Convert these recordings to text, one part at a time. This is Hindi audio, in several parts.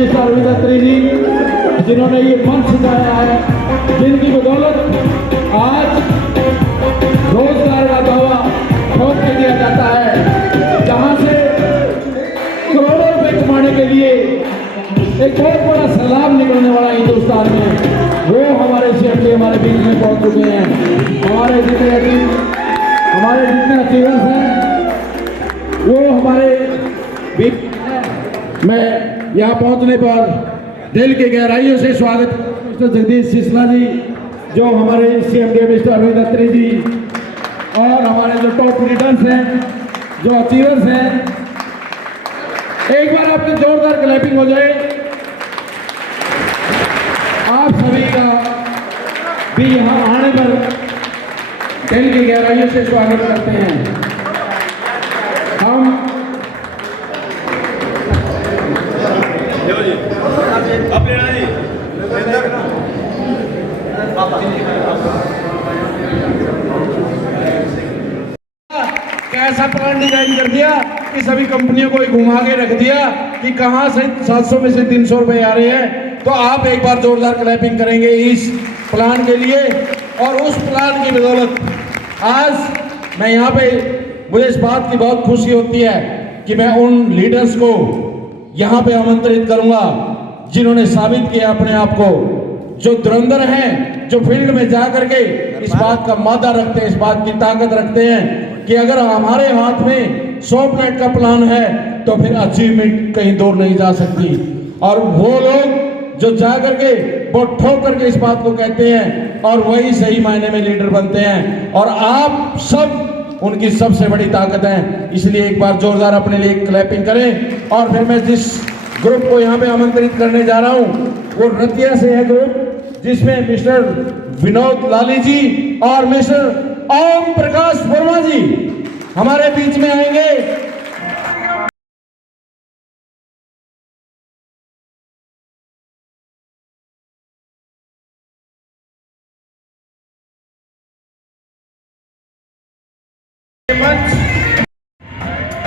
मिस्टर अरविंद अत्री जी, जिन्होंने ये मंच सजाया है, जिनकी बदौलत आज रोजगार का दावा ठोक के दिया जाता है, जहां से करोड़ों रुपए कमाने के लिए एक बहुत बड़ा सैलाब निकलने वाला हिंदुस्तान में, वो हमारे सीएम हमारे बीच में पहुंच चुके हैं। हमारे जितने अचीवर्स हैं वो हमारे बीच हैं। मैं यहाँ पहुंचने पर दिल की गहराइयों से स्वागत मिस्टर जगदीश सिसला जी, जो हमारे सीएम मिस्टर अरविंद अत्री जी, और हमारे जो टॉप लीडर्स हैं, जो अचीवर्स हैं। एक बार आपकी जोरदार क्लैपिंग हो जाए। आप सभी का भी यहाँ आने पर दिल की गहराइयों से स्वागत करते हैं। हम कैसा प्लान डिजाइन कर दिया कि सभी कंपनियों को घुमा के रख दिया कि कहां से 700 में से 300 रुपए आ रहे हैं। तो आप एक बार जोरदार क्लैपिंग करेंगे इस प्लान के लिए। और उस प्लान की बदौलत आज मैं यहाँ पे, मुझे इस बात की बहुत खुशी होती है कि मैं उन लीडर्स को यहाँ पे आमंत्रित करूंगा जिन्होंने साबित किया अपने आप को, जो धुरंधर हैं, जो फील्ड में जा करके इस बात का मादा रखते हैं, इस बात की ताकत रखते हैं कि अगर हमारे हाथ में 100 मिनट का प्लान है तो फिर अचीवमेंट कहीं दूर नहीं जा सकती। और वो लोग जो जा करके वो ठोक करके इस बात को कहते हैं और वही सही मायने में लीडर बनते हैं। और आप सब उनकी सबसे बड़ी ताकत है। इसलिए एक बार जोरदार अपने लिए क्लैपिंग करें। और फिर मैं जिस ग्रुप को यहाँ पे आमंत्रित करने जा रहा हूँ वो रतिया से है ग्रुप, जिसमें मिस्टर विनोद लाली जी और मिस्टर ओम प्रकाश वर्मा जी हमारे बीच में आएंगे।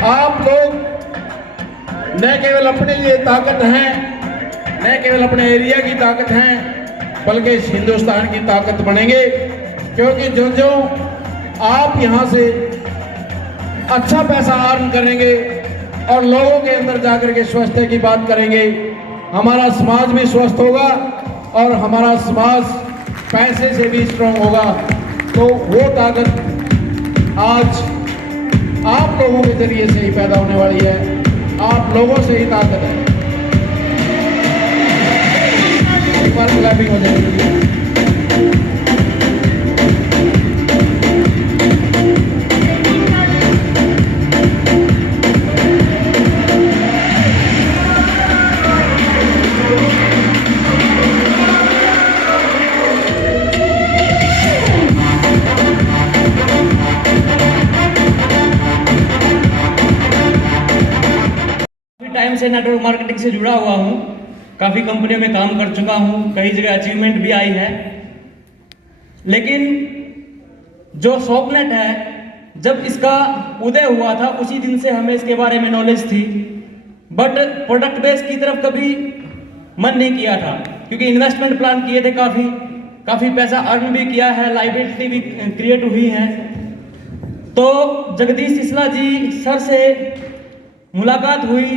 आप लोग न केवल अपने लिए ताकत हैं, न केवल अपने एरिया की ताकत हैं, बल्कि इस हिंदुस्तान की ताकत बनेंगे। क्योंकि जो जो आप यहाँ से अच्छा पैसा अर्न करेंगे और लोगों के अंदर जाकर के स्वास्थ्य की बात करेंगे, हमारा समाज भी स्वस्थ होगा और हमारा समाज पैसे से भी स्ट्रांग होगा। तो वो ताकत आज आप लोगों के जरिए से ही पैदा होने वाली है, आप लोगों से ही ताकत है। एक बार क्लैपिंग हो जाएगी। टाइम से नेटवर्क मार्केटिंग से जुड़ा हुआ हूं, काफी कंपनियों में काम कर चुका हूं, कई जगह अचीवमेंट भी आई है। लेकिन जो शॉपनेट है, जब इसका उदय हुआ था उसी दिन से हमें इसके बारे में नॉलेज थी, बट प्रोडक्ट बेस की तरफ कभी मन नहीं किया था, क्योंकि इन्वेस्टमेंट प्लान किए थे, काफी पैसा अर्न भी किया है, लाइबिलिटी भी क्रिएट हुई है। तो जगदीश सिसला जी सर से मुलाकात हुई,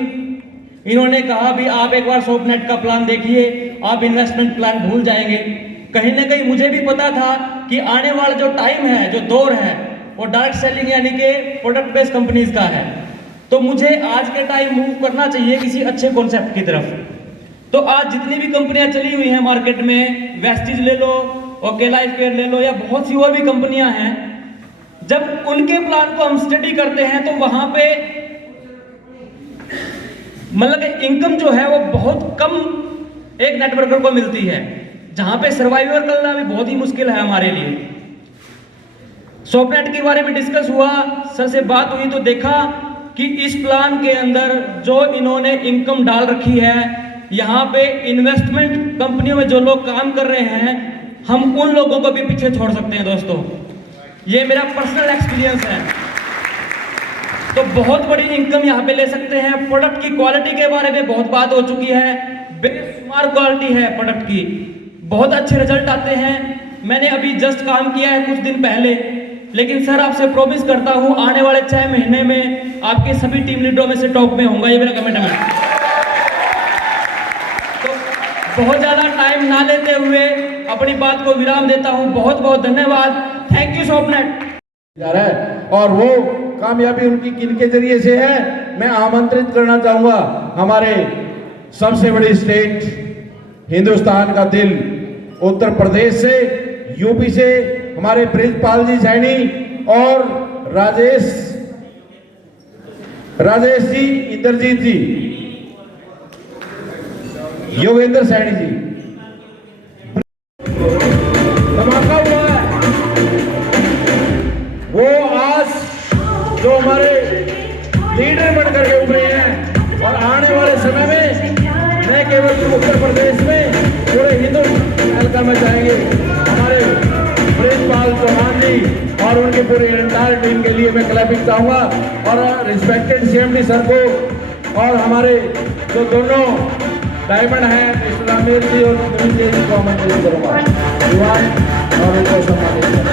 इन्होंने कहा भी आप एक बार शॉपनेट का प्लान देखिए, आप इन्वेस्टमेंट प्लान भूल जाएंगे। कहीं ना कहीं मुझे भी पता था कि आने वाला जो टाइम है, जो दौर है, वो डायरेक्ट सेलिंग यानी कि प्रोडक्ट बेस्ड कंपनीज का है। तो मुझे आज के टाइम मूव करना चाहिए किसी अच्छे कॉन्सेप्ट की तरफ। तो आज जितनी भी कंपनियां चली हुई हैं मार्केट में, वेस्टिज ले लो, ओके लाइफ केयर ले लो, या बहुत सी और भी कंपनियां हैं, जब उनके प्लान को हम स्टडी करते हैं तो वहां पे मतलब इनकम जो है वो बहुत कम एक नेटवर्कर को मिलती है, जहां पे सर्वाइवर करना भी बहुत ही मुश्किल है हमारे लिए। शॉपनेट के बारे में डिस्कस हुआ, सर से बात हुई तो देखा कि इस प्लान के अंदर जो इन्होंने इनकम डाल रखी है, यहाँ पे इन्वेस्टमेंट कंपनियों में जो लोग काम कर रहे हैं, हम उन लोगों को भी पीछे छोड़ सकते हैं। दोस्तों, ये मेरा पर्सनल एक्सपीरियंस है। तो बहुत बड़ी इनकम यहाँ पे ले सकते हैं। प्रोडक्ट की क्वालिटी के बारे में बहुत बात हो चुकी है, मार्क क्वालिटी है प्रोडक्ट की, बहुत अच्छे रिजल्ट आते हैं। मैंने अभी जस्ट काम किया है कुछ दिन पहले, लेकिन सर आपसे प्रॉमिस करता हूं आने वाले 6 महीने में आपके सभी टीम लीडरों में से टॉप में होगा, ये मेरा कमिटमेंट। तो बहुत ज़्यादा टाइम ना लेते हुए अपनी बात को विराम देता हूं। बहुत बहुत धन्यवाद। Thank you Softnet. जा रहा है और वो कामयाबी उनकी किनके जरिए से है, मैं आमंत्रित करना चाहूंगा हमारे सबसे बड़ी स्टेट, हिंदुस्तान का दिल, उत्तर प्रदेश से, यूपी से हमारे ब्रिजपाल जी सैनी और राजेश जी, इंद्रजीत जी, योगेंद्र सैनी जी। धमाका हुआ है वो आज जो हमारे लीडर बनकर के उभरे हैं और आने वाले समय में न केवल उत्तर प्रदेश में पूरे हिंदुस्तान का मचाएंगे। हमारे ब्रिजपाल चौहान जी और उनके पूरे एंटायर टीम के लिए मैं क्लैपिंग चाहूंगा और रिस्पेक्टेड सीएमडी सर को और हमारे जो दोनों डायमंड हैं मिस्टर आमिर जी और नवीन जी को आमंत्रित करूंगा और उनको सम्मानित करूंगा।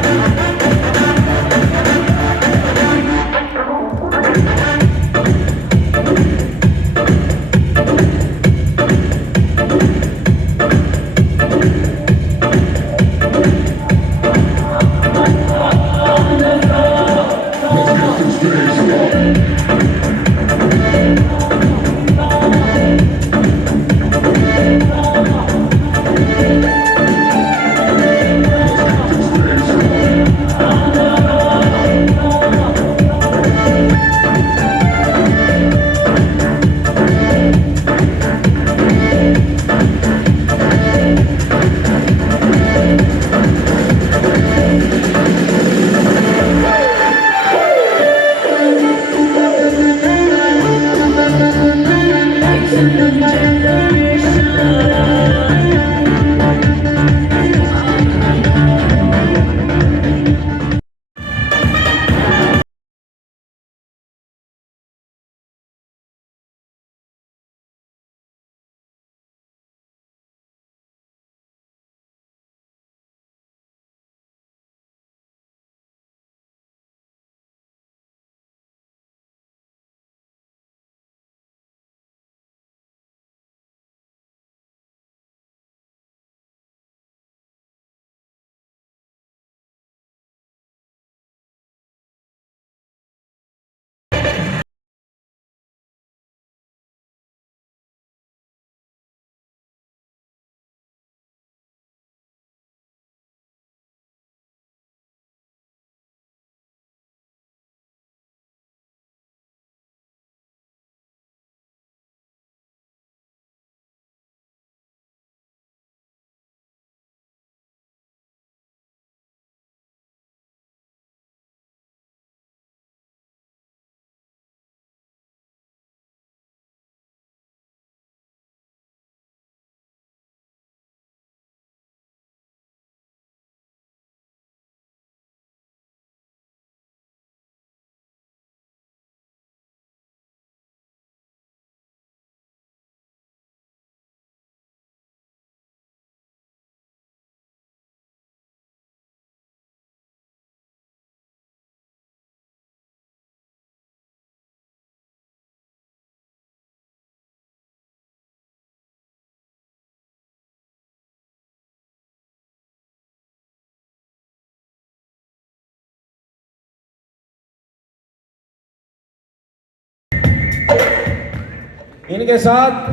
इनके साथ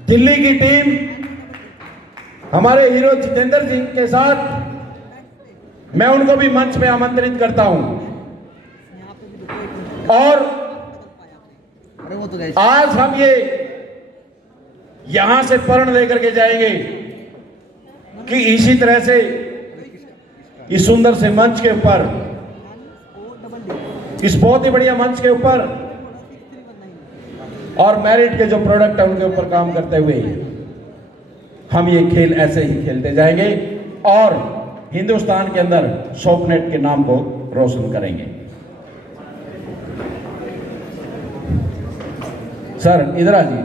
दिल्ली की टीम हमारे हीरो जितेंद्र जी के साथ मैं उनको भी मंच पे आमंत्रित करता हूं। और आज हम ये यहां से प्रण लेकर के जाएंगे कि इसी तरह से इस सुंदर से मंच के ऊपर, इस बहुत ही बढ़िया मंच के ऊपर और मेरिट के जो प्रोडक्ट है उनके ऊपर काम करते हुए हम ये खेल ऐसे ही खेलते जाएंगे और हिंदुस्तान के अंदर सॉफ्टनेट के नाम को रोशन करेंगे। सर इधर आ जी।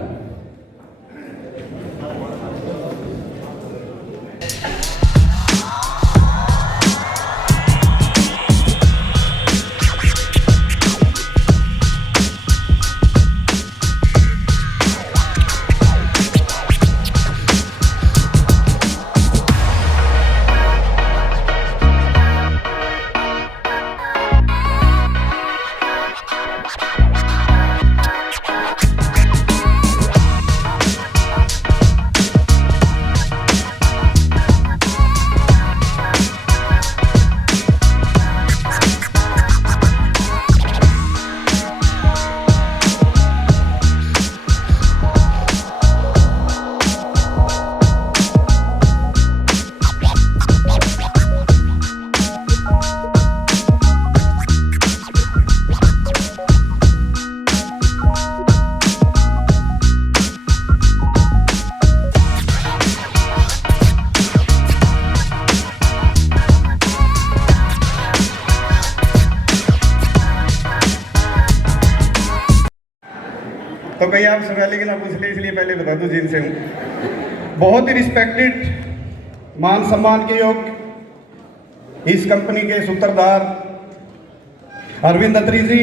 तो कहीं आप सुना लेकिन आप पूछ ले, इसलिए पहले बता दूं जिनसे हूँ। बहुत ही रिस्पेक्टेड, मान सम्मान के योग्य इस कंपनी के सूत्रधार अरविंद अत्री जी,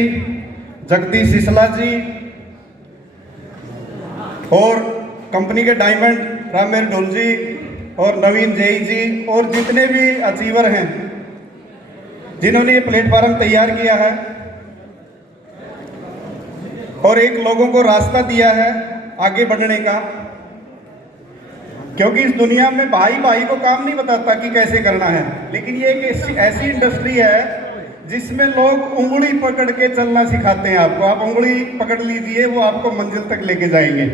जगदीश सिसला जी और कंपनी के डायमंड रामेर ढोल जी और नवीन जई जी और जितने भी अचीवर हैं जिन्होंने ये प्लेटफॉर्म तैयार किया है और एक लोगों को रास्ता दिया है आगे बढ़ने का, क्योंकि इस दुनिया में भाई भाई को काम नहीं बताता कि कैसे करना है, लेकिन ये एक ऐसी इंडस्ट्री है जिसमें लोग उंगली पकड़ के चलना सिखाते हैं आपको। आप उंगली पकड़ लीजिए, वो आपको मंजिल तक लेके जाएंगे।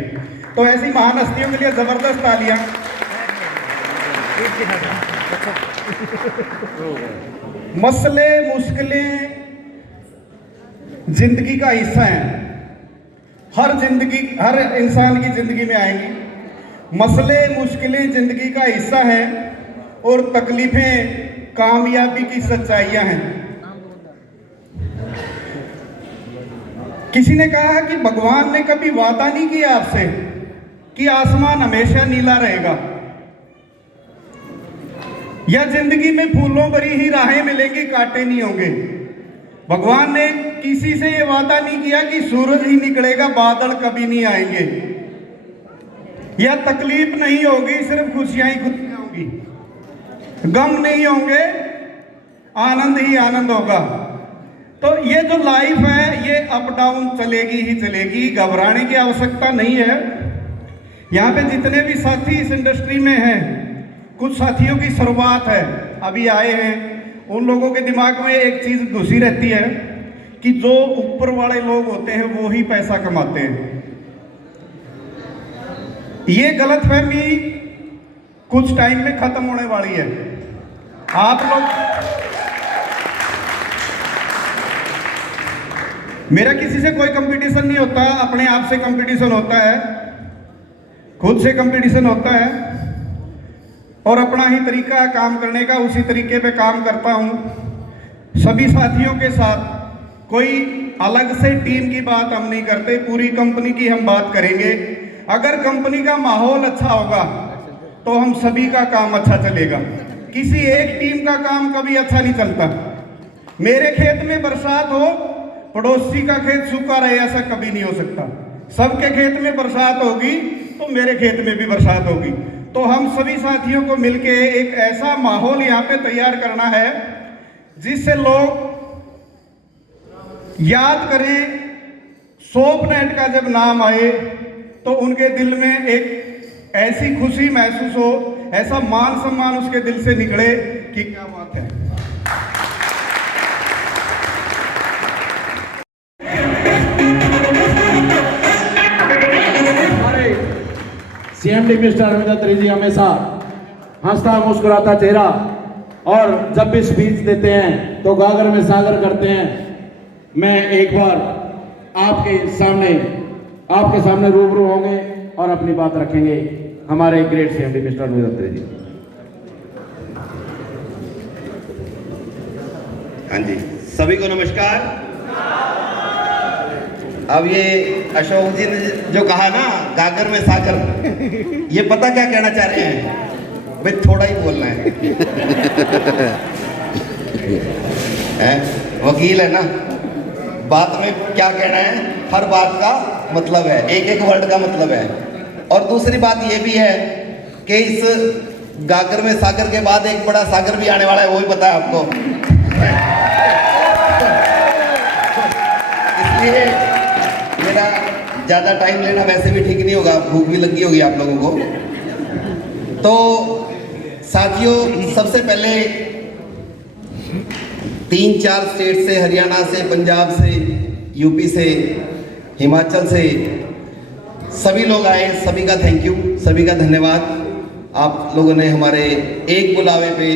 तो ऐसी महान हस्तियों के लिए जबरदस्त तालियां। मसले मुश्किलें जिंदगी का हिस्सा हैं, हर इंसान की जिंदगी में आएंगी। मसले मुश्किलें जिंदगी का हिस्सा हैं और तकलीफें कामयाबी की सच्चाइयां हैं। किसी ने कहा कि भगवान ने कभी वादा नहीं किया आपसे कि आसमान हमेशा नीला रहेगा या जिंदगी में फूलों भरी ही राहें मिलेंगी, कांटे नहीं होंगे। भगवान ने किसी से ये वादा नहीं किया कि सूरज ही निकलेगा, बादल कभी नहीं आएंगे या तकलीफ नहीं होगी, सिर्फ खुशियां ही खुशियां होंगी, गम नहीं होंगे, आनंद ही आनंद होगा। तो ये जो लाइफ है ये अप डाउन चलेगी ही चलेगी, घबराने की आवश्यकता नहीं है। यहाँ पे जितने भी साथी इस इंडस्ट्री में हैं, कुछ साथियों की शुरुआत है, अभी आए हैं, उन लोगों के दिमाग में एक चीज घुसी रहती है कि जो ऊपर वाले लोग होते हैं वो ही पैसा कमाते हैं। ये गलतफहमी कुछ टाइम में खत्म होने वाली है। आप लोग, मेरा किसी से कोई कंपटीशन नहीं होता, अपने आप से कंपटीशन होता है, खुद से कंपटीशन होता है और अपना ही तरीका है काम करने का, उसी तरीके पे काम करता हूँ सभी साथियों के साथ। कोई अलग से टीम की बात हम नहीं करते, पूरी कंपनी की हम बात करेंगे। अगर कंपनी का माहौल अच्छा होगा तो हम सभी का काम अच्छा चलेगा, किसी एक टीम का काम कभी अच्छा नहीं चलता। मेरे खेत में बरसात हो, पड़ोसी का खेत सूखा रहे, ऐसा कभी नहीं हो सकता। सबके खेत में बरसात होगी तो मेरे खेत में भी बरसात होगी। तो हम सभी साथियों को मिलके एक ऐसा माहौल यहाँ पे तैयार करना है जिससे लोग याद करें, सोपनेट का जब नाम आए तो उनके दिल में एक ऐसी खुशी महसूस हो, ऐसा मान सम्मान उसके दिल से निकले कि क्या बात है। सीएमडी मिस्टर अरविंद अत्री जी हमेशा हंसता मुस्कुराता चेहरा, और जब भी स्पीच देते हैं तो गागर में सागर करते हैं। मैं एक बार आपके सामने रूबरू होंगे और अपनी बात रखेंगे हमारे ग्रेट सीएमडी मिस्टर अरविंद अत्री जी। हाँ जी, सभी को नमस्कार। अब ये अशोक जी ने जो कहा ना गागर में सागर, ये पता क्या कहना चाह रहे हैं भाई, थोड़ा ही बोलना है? वकील है ना, बात में क्या कहना है, हर बात का मतलब है, एक एक वर्ड का मतलब है। और दूसरी बात ये भी है कि इस गागर में सागर के बाद एक बड़ा सागर भी आने वाला है, वो भी पता है आपको। इसलिए मेरा ज़्यादा टाइम लेना वैसे भी ठीक नहीं होगा, भूख भी लगी होगी आप लोगों को। तो साथियों, सबसे पहले 3-4 स्टेट से, हरियाणा से, पंजाब से, यूपी से, हिमाचल से सभी लोग आए, सभी का थैंक यू, सभी का धन्यवाद। आप लोगों ने हमारे एक बुलावे पे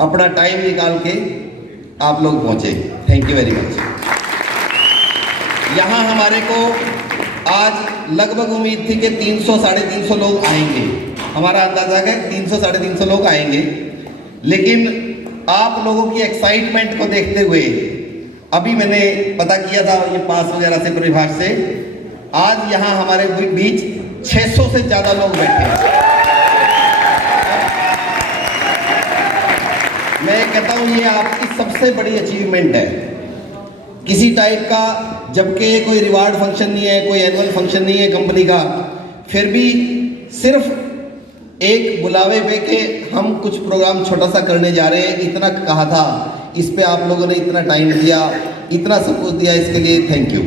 अपना टाइम निकाल के आप लोग पहुँचे, थैंक यू वेरी मच। यहाँ हमारे को आज लगभग उम्मीद थी कि 300-350 लोग आएंगे, हमारा अंदाजा है 300-350 लोग आएंगे, लेकिन आप लोगों की एक्साइटमेंट को देखते हुए अभी मैंने पता किया था ये पास वगैरह से परिभाष से, आज यहाँ हमारे बीच 600 से ज्यादा लोग बैठे हैं। मैं कहता हूँ ये आपकी सबसे बड़ी अचीवमेंट है। किसी टाइप का, जबकि कोई रिवार्ड फंक्शन नहीं है, कोई एनुअल फंक्शन नहीं है कंपनी का, फिर भी सिर्फ एक बुलावे पे के हम कुछ प्रोग्राम छोटा सा करने जा रहे हैं, इतना कहा था। इस पे आप लोगों ने इतना टाइम दिया, इतना सब कुछ दिया, इसके लिए थैंक यू।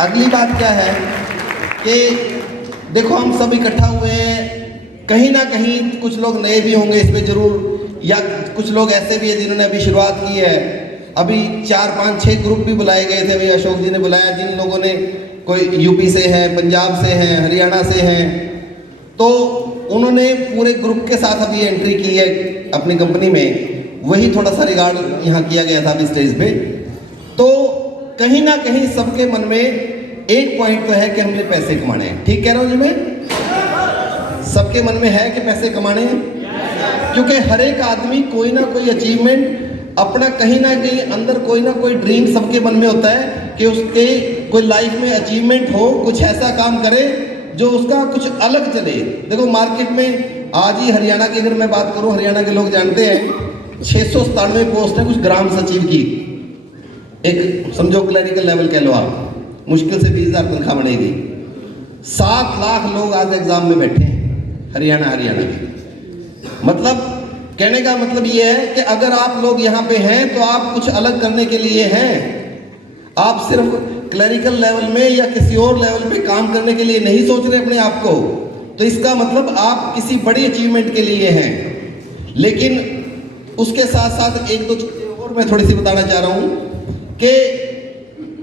अगली बात क्या है कि देखो हम सब इकट्ठा हुए हैं, कहीं ना कहीं कुछ लोग नए भी होंगे इस पे जरूर, या कुछ लोग ऐसे भी हैं जिन्होंने अभी शुरुआत की है। अभी 4, 5, 6 ग्रुप भी बुलाए गए थे, अभी अशोक जी ने बुलाया, जिन लोगों ने कोई यूपी से हैं, पंजाब से हैं, हरियाणा से हैं, तो उन्होंने पूरे ग्रुप के साथ अभी एंट्री की है अपनी कंपनी में। वही थोड़ा सा रिगार्ड यहाँ किया गया था अभी स्टेज पे। तो कहीं ना कहीं सबके मन में एक पॉइंट तो है कि हमने पैसे कमाने हैं। ठीक कह रहा हूँ जी मैं? सबके मन में है कि पैसे कमाने हैं, क्योंकि हर एक आदमी कोई ना कोई अचीवमेंट अपना, कहीं ना कहीं अंदर कोई ना कोई ड्रीम सबके मन में होता है कि उसके कोई लाइफ में अचीवमेंट हो, कुछ ऐसा काम करे जो उसका कुछ अलग चले। देखो मार्केट में आज ही हरियाणा की अगर मैं बात करूं, हरियाणा के लोग जानते हैं 697 पोस्ट है कुछ ग्राम सचिव की, एक समझो क्लरिकल लेवल कह लो आप, मुश्किल से 20,000 तनख्वाह बनेगी। 7 लाख लोग आज एग्जाम में बैठे हैं हरियाणा के। मतलब कहने का मतलब ये है कि अगर आप लोग यहाँ पे हैं तो आप कुछ अलग करने के लिए हैं। आप सिर्फ क्लरिकल लेवल में या किसी और लेवल पे काम करने के लिए नहीं सोच रहे अपने आप को, तो इसका मतलब आप किसी बड़ी अचीवमेंट के लिए हैं। लेकिन उसके साथ साथ एक दो चीजें और मैं थोड़ी सी बताना चाह रहा हूँ कि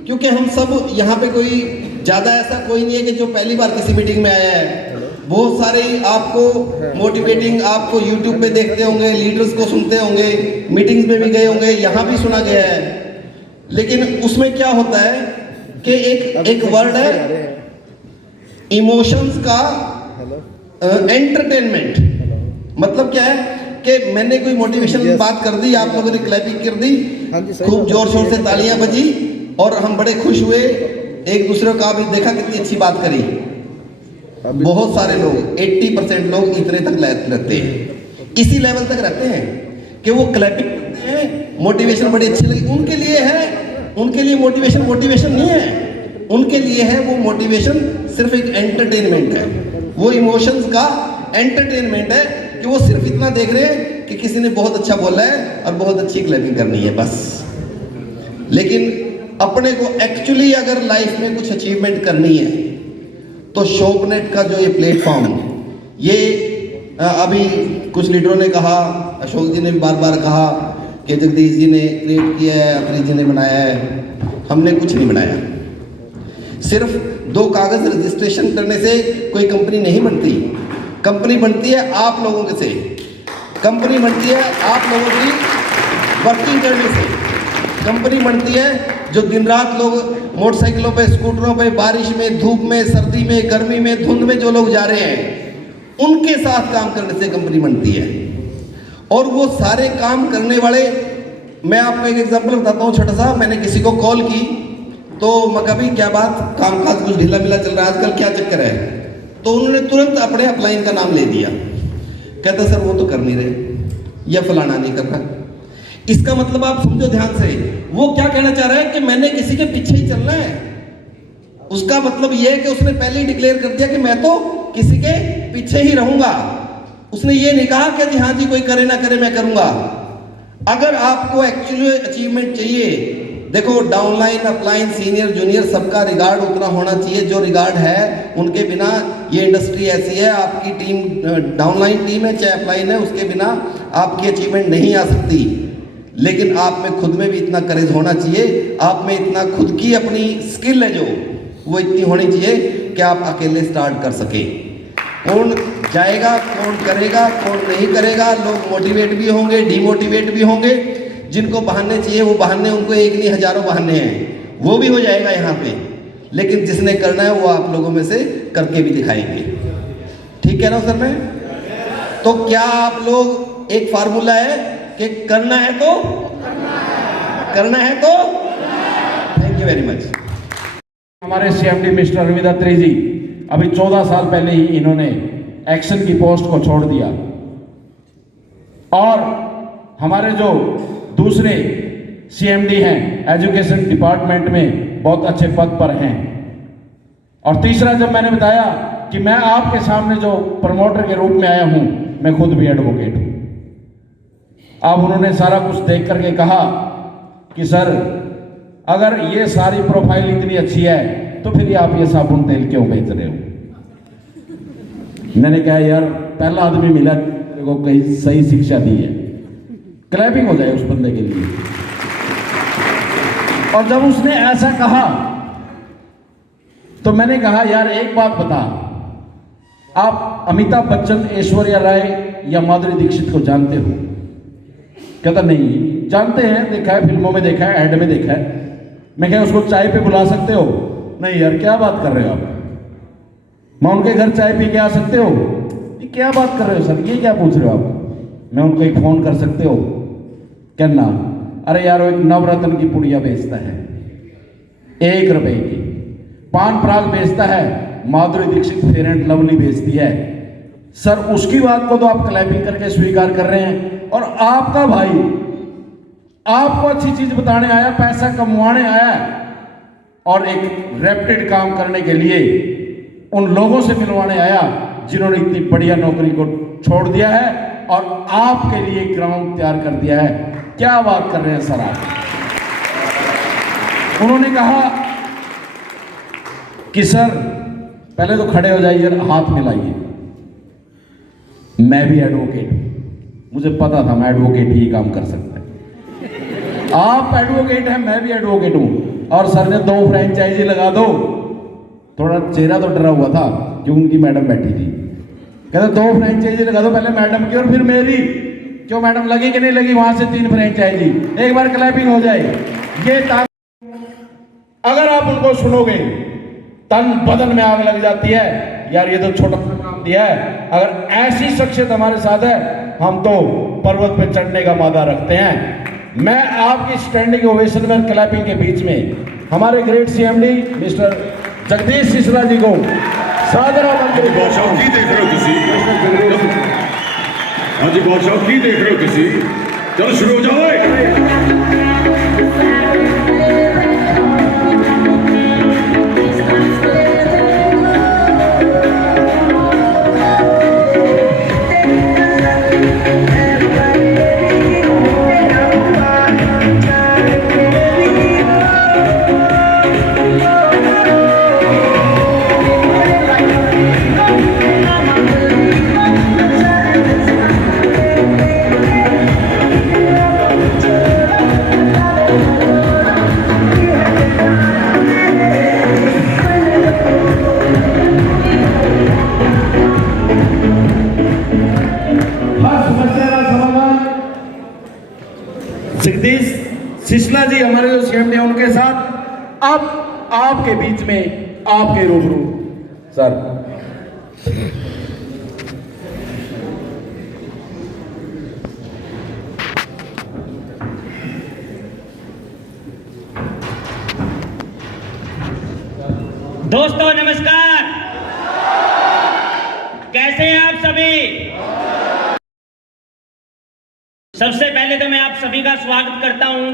क्योंकि हम सब यहाँ पे कोई ज़्यादा ऐसा कोई नहीं है कि जो पहली बार किसी मीटिंग में आया है। बहुत सारे आपको मोटिवेटिंग, आपको यूट्यूब पे देखते होंगे, लीडर्स को सुनते होंगे, मीटिंग्स में भी गए होंगे, यहाँ भी सुना गया है। लेकिन उसमें क्या होता है कि एक वर्ड है इमोशंस का एंटरटेनमेंट। मतलब क्या है कि मैंने कोई मोटिवेशनल बात कर दी, आप लोगों ने क्लैपिंग कर दी, खूब जोर शोर से तालियां बजी और हम बड़े खुश हुए, एक दूसरे का भी देखा कितनी अच्छी बात करी। बहुत सारे लोग 80% लोग इतने तक रहते हैं, इसी लेवल तक रहते हैं कि वो क्लैपिंग करते हैं, मोटिवेशन बड़ी अच्छी लगी उनके लिए है। उनके लिए मोटिवेशन नहीं है, उनके लिए है वो मोटिवेशन सिर्फ एक एंटरटेनमेंट है, वो इमोशंस का एंटरटेनमेंट है कि वो सिर्फ इतना देख रहे हैं कि किसी ने बहुत अच्छा बोला है और बहुत अच्छी क्लैपिंग करनी है बस। लेकिन अपने को एक्चुअली अगर लाइफ में कुछ अचीवमेंट करनी है तो शॉपनेट का जो ये प्लेटफॉर्म, ये अभी कुछ लीडरों ने कहा, अशोक जी ने बार बार कहा कि जगदीश जी ने क्रिएट किया है, अखिलेश जी ने बनाया है। हमने कुछ नहीं बनाया। सिर्फ 2 कागज रजिस्ट्रेशन करने से कोई कंपनी नहीं बनती। कंपनी बनती है आप लोगों के से, कंपनी बनती है आप लोगों की वर्किंग करने से। कंपनी बनती है जो दिन रात लोग मोटरसाइकिलों पे, स्कूटरों पे, बारिश में, धूप में, सर्दी में, गर्मी में, धुंध में जो लोग जा रहे हैं उनके साथ काम करने से कंपनी बनती है। और वो सारे काम करने वाले, मैं आपको एक एग्जांपल बताता हूँ छोटा सा। मैंने किसी को कॉल की तो मैं कभी क्या बात, कामकाज कुछ ढीला मिला चल रहा है आजकल, क्या चक्कर है? तो उन्होंने तुरंत अपने अपलाइन का नाम ले दिया। कहता सर वो तो कर नहीं रहे या फलाना नहीं कर रहा। इसका मतलब आप समझो ध्यान से, वो क्या कहना चाह रहा है कि मैंने किसी के पीछे ही चलना है। उसका मतलब यह है कि उसने पहले ही डिक्लेयर कर दिया कि मैं तो किसी के पीछे ही रहूंगा। उसने ये नहीं कहा कि जी हाँ जी कोई करे ना करे मैं करूंगा। अगर आपको एक्चुअली अचीवमेंट चाहिए, देखो डाउनलाइन, अपलाइन, सीनियर, जूनियर सबका रिगार्ड उतना होना चाहिए जो रिगार्ड है। उनके बिना ये इंडस्ट्री ऐसी है, आपकी टीम डाउनलाइन टीम है चाहे अपलाइन है, उसके बिना आपकी अचीवमेंट नहीं आ सकती। लेकिन आप में खुद में भी इतना करेज होना चाहिए, आप में इतना खुद की अपनी स्किल है जो वो इतनी होनी चाहिए कि आप अकेले स्टार्ट कर सके। कौन जाएगा, कौन करेगा, कौन नहीं करेगा, लोग मोटिवेट भी होंगे, डिमोटिवेट भी होंगे। जिनको बहाने चाहिए वो बहाने, उनको एक नहीं हजारों बहाने हैं, वो भी हो जाएगा यहाँ पे। लेकिन जिसने करना है वो आप लोगों में से करके भी दिखाएंगे। ठीक कह रहा हूँ सर मैं? तो क्या आप लोग, एक फार्मूला है कि करना है तो थैंक यू वेरी मच। हमारे सीएमडी मिस्टर अरविंद अत्री जी अभी 14 साल पहले ही इन्होंने एक्शन की पोस्ट को छोड़ दिया और हमारे जो दूसरे सीएमडी हैं एजुकेशन डिपार्टमेंट में बहुत अच्छे पद पर हैं। और तीसरा, जब मैंने बताया कि मैं आपके सामने जो प्रमोटर के रूप में आया हूं, मैं खुद भी एडवोकेट हूं। अब उन्होंने सारा कुछ देख करके कहा कि सर, अगर ये सारी प्रोफाइल इतनी अच्छी है तो फिर आप ये साबुन तेल क्यों बेच रहे हो? मैंने कहा यार, पहला आदमी मिला को कहीं सही शिक्षा दी है, क्लैपिंग हो जाए उस बंदे के लिए। और जब उसने ऐसा कहा तो मैंने कहा यार एक बात बता, आप अमिताभ बच्चन, ऐश्वर्या राय या माधुरी दीक्षित को जानते हो? कहता नहीं। जानते हैं, देखा है, फिल्मों में देखा है, ऐड में देखा है। मैं क्या उसको चाय पे बुला सकते हो? नहीं यार, क्या बात कर रहे हो आप? मैं उनके घर चाय पी के आ सकते हो? ये क्या बात कर रहे हो सर, ये क्या पूछ रहे हो आप? मैं उनको एक फोन कर सकते हो? कहना अरे यार, वो एक नवरत्न की पुड़िया बेचता है 1 रुपए की, पान पराग बेचता है, Madhuri Dixit fair and lovely बेचती है। सर, उसकी बात को तो आप क्लैपिंग करके स्वीकार कर रहे हैं, और आपका भाई आपको अच्छी चीज बताने आया, पैसा कमवाने आया, और एक रेप्टेड काम करने के लिए उन लोगों से मिलवाने आया जिन्होंने इतनी बढ़िया नौकरी को छोड़ दिया है और आपके लिए ग्राउंड तैयार कर दिया है। क्या बात कर रहे हैं सर आप? उन्होंने कहा कि सर पहले तो खड़े हो जाइए, हाथ मिलाइए। मैं भी एडवोकेट हूं, मुझे पता था मैं एडवोकेट ही काम कर सकता है। आप एडवोकेट हैं, मैं भी एडवोकेट हूं। और सर ने 2 फ्रेंचाइजी लगा दो। थोड़ा चेहरा तो डरा हुआ था क्यों, उनकी मैडम बैठी थी। कहते 2 फ्रेंचाइजी लगा दो, पहले मैडम की और फिर मेरी। क्यों मैडम, लगी कि नहीं लगी? वहां से 3 फ्रेंचाइजी, एक बार क्लैपिंग हो जाए। ये अगर आप उनको सुनोगे तन बदन में आग लग जाती है। यार ये तो छोटा सा काम दिया है। अगर ऐसी शख्सियत हमारे साथ है, हम तो पर्वत पे चढ़ने का मादा रखते हैं। मैं आपकी स्टैंडिंग ओवेशन में क्लैपिंग के बीच में हमारे ग्रेट सीएमडी मिस्टर जगदीश सिसला जी को सादर आमंत्रित बादशाह की देख रहे हो किसी? हाँ जी, बादशाह की देख रहे हो किसी? चलो शुरू हो जाओ। जगदीश सिसला जी हमारे जो सीएमडी हैं उनके साथ अब आपके बीच में आपके रूबरू सर। दोस्तों नमस्कार, कैसे हैं आप सभी? सबसे पहले तो मैं आप सभी का स्वागत करता हूं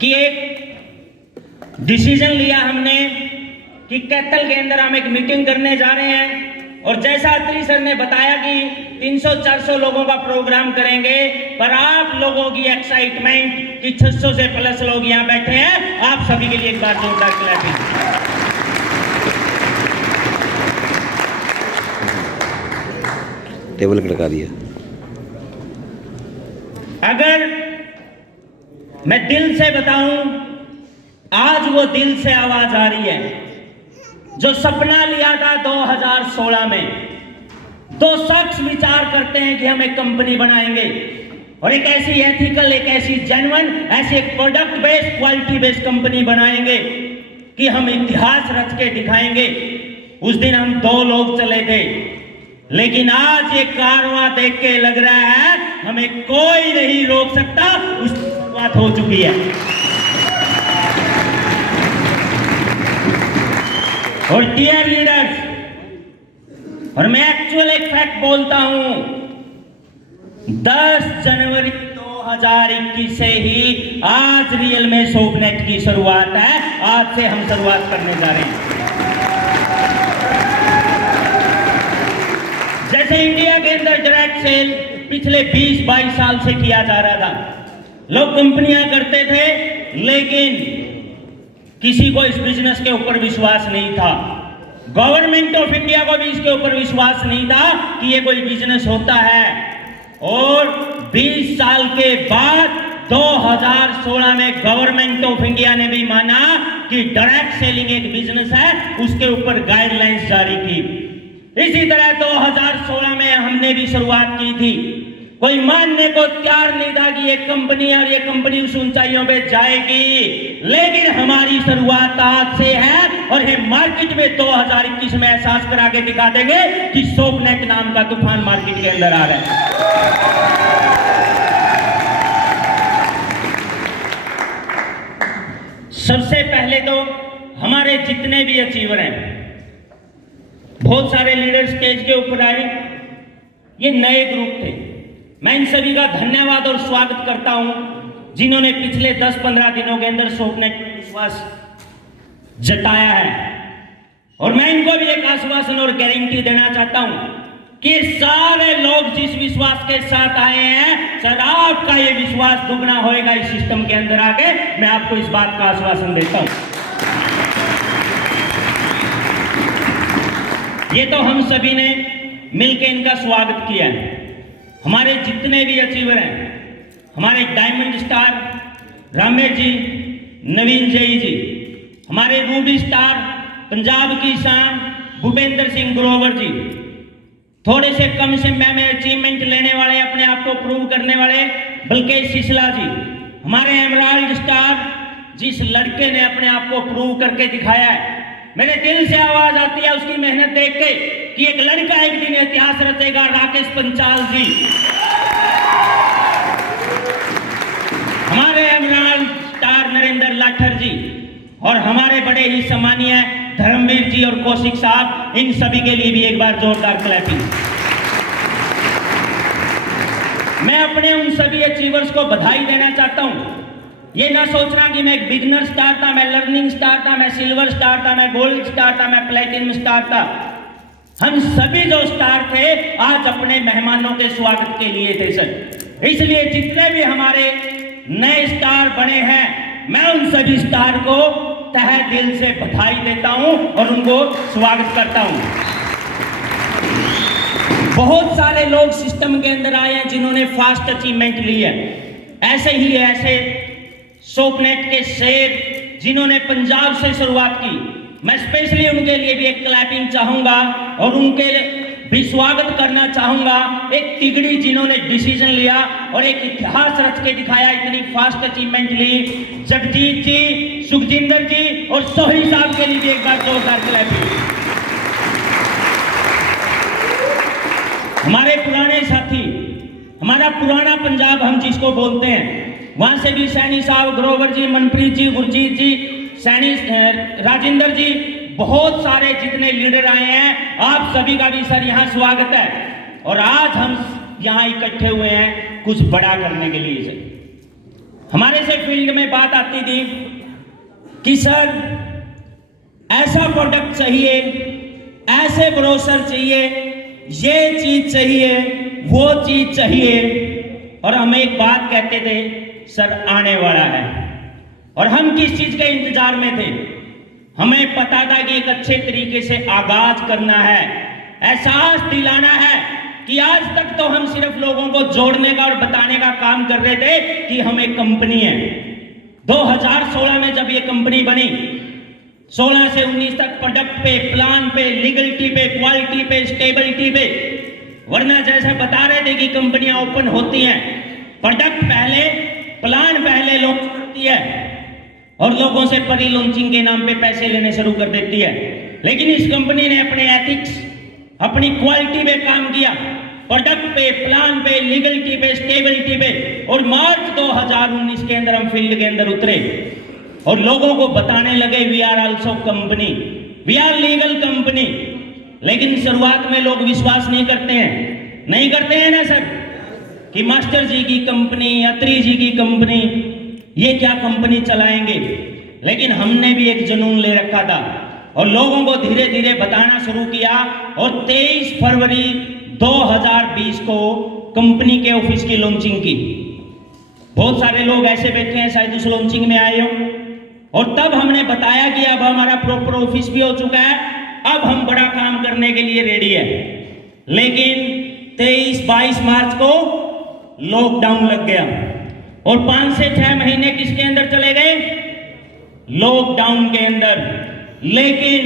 कि एक डिसीजन लिया हमने कि कैथल के अंदर हम एक मीटिंग करने जा रहे हैं। और जैसा अत्री सर ने बताया कि 300-400 लोगों का प्रोग्राम करेंगे, पर आप लोगों की एक्साइटमेंट कि 600 से प्लस लोग यहां बैठे हैं, आप सभी के लिए एक बार जोरदार क्लैपिंग। टेबल खड़का दिया। अगर मैं दिल से बताऊं, आज वो दिल से आवाज आ रही है। जो सपना लिया था 2016 में, 2 शख्स विचार करते हैं कि हम एक कंपनी बनाएंगे और एक ऐसी एथिकल, एक ऐसी जेन्युइन, ऐसी एक product based, quality based company बनाएंगे कि हम इतिहास रच के दिखाएंगे। उस दिन हम 2 लोग चले थे, लेकिन आज ये कारवां देख के लग रहा है हमें कोई नहीं रोक सकता। उस बात हो चुकी है। और डियर लीडर्स, और मैं एक्चुअल एक फैक्ट बोलता हूं, 10 जनवरी 2021 से ही आज रियल में सोपनेट की शुरुआत है। आज से हम शुरुआत करने जा रहे हैं। जैसे इंडिया के अंदर डायरेक्ट सेल पिछले 20-22 साल से किया जा रहा था, लोग कंपनियां करते थे, लेकिन किसी को इस बिजनेस के ऊपर विश्वास नहीं था। गवर्नमेंट ऑफ इंडिया को भी इसके ऊपर विश्वास नहीं था कि ये कोई बिजनेस होता है। और 20 साल के बाद 2016 में गवर्नमेंट ऑफ इंडिया ने भी माना कि डायरेक्ट सेलिंग एक बिजनेस है, उसके ऊपर गाइडलाइंस जारी की। इसी तरह 2016 में हमने भी शुरुआत की थी। कोई मानने को तैयार नहीं था कि ये कंपनी और ये कंपनी उस ऊंचाइयों पे जाएगी, लेकिन हमारी शुरुआत आज से है और ये मार्केट में 2021 में एहसास करा के दिखा देंगे कि सोपनेट नाम का तूफान मार्केट के अंदर आ रहा है। सबसे पहले तो हमारे जितने भी अचीवर हैं, बहुत सारे लीडर स्टेज के ऊपर आए, ये नए ग्रुप थे। मैं इन सभी का धन्यवाद और स्वागत करता हूं, जिन्होंने पिछले 10-15 दिनों के अंदर सोपनेट पर विश्वास जताया है। और मैं इनको भी एक आश्वासन और गारंटी देना चाहता हूं कि सारे लोग जिस विश्वास के साथ आए हैं, सर आपका ये विश्वास दुगना होएगा इस सिस्टम के अंदर आके। मैं आपको इस बात का आश्वासन देता हूं। ये तो हम सभी ने मिलकर इनका स्वागत किया है। हमारे जितने भी अचीवर हैं, हमारे डायमंड स्टार रामेर जी, नवीन जई जी, हमारे रूबी स्टार पंजाब की शान भूपेंद्र सिंह ग्रोवर जी, थोड़े से कम समय में अचीवमेंट लेने वाले, अपने आप को प्रूव करने वाले बल्केश सिसला जी, हमारे एमराल्ड स्टार जिस लड़के ने अपने आप को प्रूव करके दिखाया है, मेरे दिल से आवाज आती है उसकी मेहनत देख के कि एक लड़का एक दिन इतिहास रचेगा, राकेश पंचाल जी। हमारे एमराल्ड स्टार नरेंद्र लाठर जी, और हमारे बड़े ही सम्मानीय धर्मवीर जी और कौशिक साहब, इन सभी के लिए भी एक बार जोरदार क्लैपिंग। मैं अपने उन सभी अचीवर्स को बधाई देना चाहता हूं। ये ना सोचना कि मैं एक बिगनर स्टार था, मैं लर्निंग स्टार था, मैं सिल्वर स्टार था, मैं गोल्ड स्टार था, मैं प्लेटिनम स्टार था। हम सभी जो स्टार थे आज अपने मेहमानों के स्वागत के लिए थे सर। इसलिए जितने भी हमारे नए स्टार बने हैं, मैं उन सभी स्टार को तहे दिल से बधाई देता हूं और उनको स्वागत करता हूं। बहुत सारे लोग सिस्टम के अंदर आए हैं जिन्होंने फास्ट अचीवमेंट ली है। ऐसे सोपनेट के शेर जिन्होंने पंजाब से शुरुआत की, मैं स्पेशली उनके लिए भी एक क्लैपिंग चाहूंगा और उनके भी स्वागत करना चाहूंगा। एक तिगड़ी जिन्होंने डिसीजन लिया और एक इतिहास रच के दिखाया, इतनी फास्ट अचीवमेंट ली, जगजीत जी, सुखजिंदर जी और सोही साहब के लिए भी एक बार जोरदार क्लैपिंग। हमारे पुराने साथी, हमारा पुराना पंजाब हम जिसको बोलते हैं, वहां से भी सैनी साहब, ग्रोवर जी, मनप्रीत जी, गुरजीत जी, सैनी, राजेंद्र जी, बहुत सारे जितने लीडर आए हैं, आप सभी का भी सर यहाँ स्वागत है। और आज हम यहाँ इकट्ठे हुए हैं कुछ बड़ा करने के लिए सर। हमारे से फील्ड में बात आती थी कि सर ऐसा प्रोडक्ट चाहिए, ऐसे ब्रोशर चाहिए, ये चीज चाहिए, वो चीज चाहिए, और हम एक बात कहते थे सर आने वाला है। और हम किस चीज के इंतजार में थे? हमें पता था कि एक अच्छे तरीके से आगाज करना है, एहसास दिलाना है कि आज तक तो हम सिर्फ लोगों को जोड़ने का और बताने का काम कर रहे थे कि हम एक कंपनी है। 2016 में जब ये कंपनी बनी, 16 से 19 तक प्रोडक्ट पे, प्लान पे, लीगलिटी पे, क्वालिटी पे, स्टेबिलिटी पे, वरना जैसे बता रहे थे कि कंपनियां ओपन होती हैं, प्रोडक्ट पहले, प्लान पहले लॉन्च करती है और लोगों से प्री लॉन्चिंग के नाम पे पैसे लेने शुरू कर देती है। लेकिन इस कंपनी ने अपने एथिक्स, अपनी क्वालिटी पे काम किया, प्रोडक्ट पे, प्लान पे, लीगलिटी पे, स्टेबिलिटी पे, और मार्च 2019 के अंदर हम फील्ड के अंदर उतरे और लोगों को बताने लगे we are also company. We are legal company. लेकिन शुरुआत में लोग विश्वास नहीं करते हैं ना सर, कि मास्टर जी की कंपनी, अत्री जी की कंपनी, ये क्या कंपनी चलाएंगे। लेकिन हमने भी एक जुनून ले रखा था और लोगों को धीरे धीरे बताना शुरू किया और 23 फरवरी 2020 को कंपनी के ऑफिस की लॉन्चिंग की। बहुत सारे लोग ऐसे बैठे हैं शायद उस लॉन्चिंग में आए हो, और तब हमने बताया कि अब हमारा प्रॉपर ऑफिस भी हो चुका है, अब हम बड़ा काम करने के लिए रेडी है। लेकिन 23-22 मार्च को लॉकडाउन लग गया और 5 से 6 महीने किसके अंदर चले गए? लॉकडाउन के अंदर। लेकिन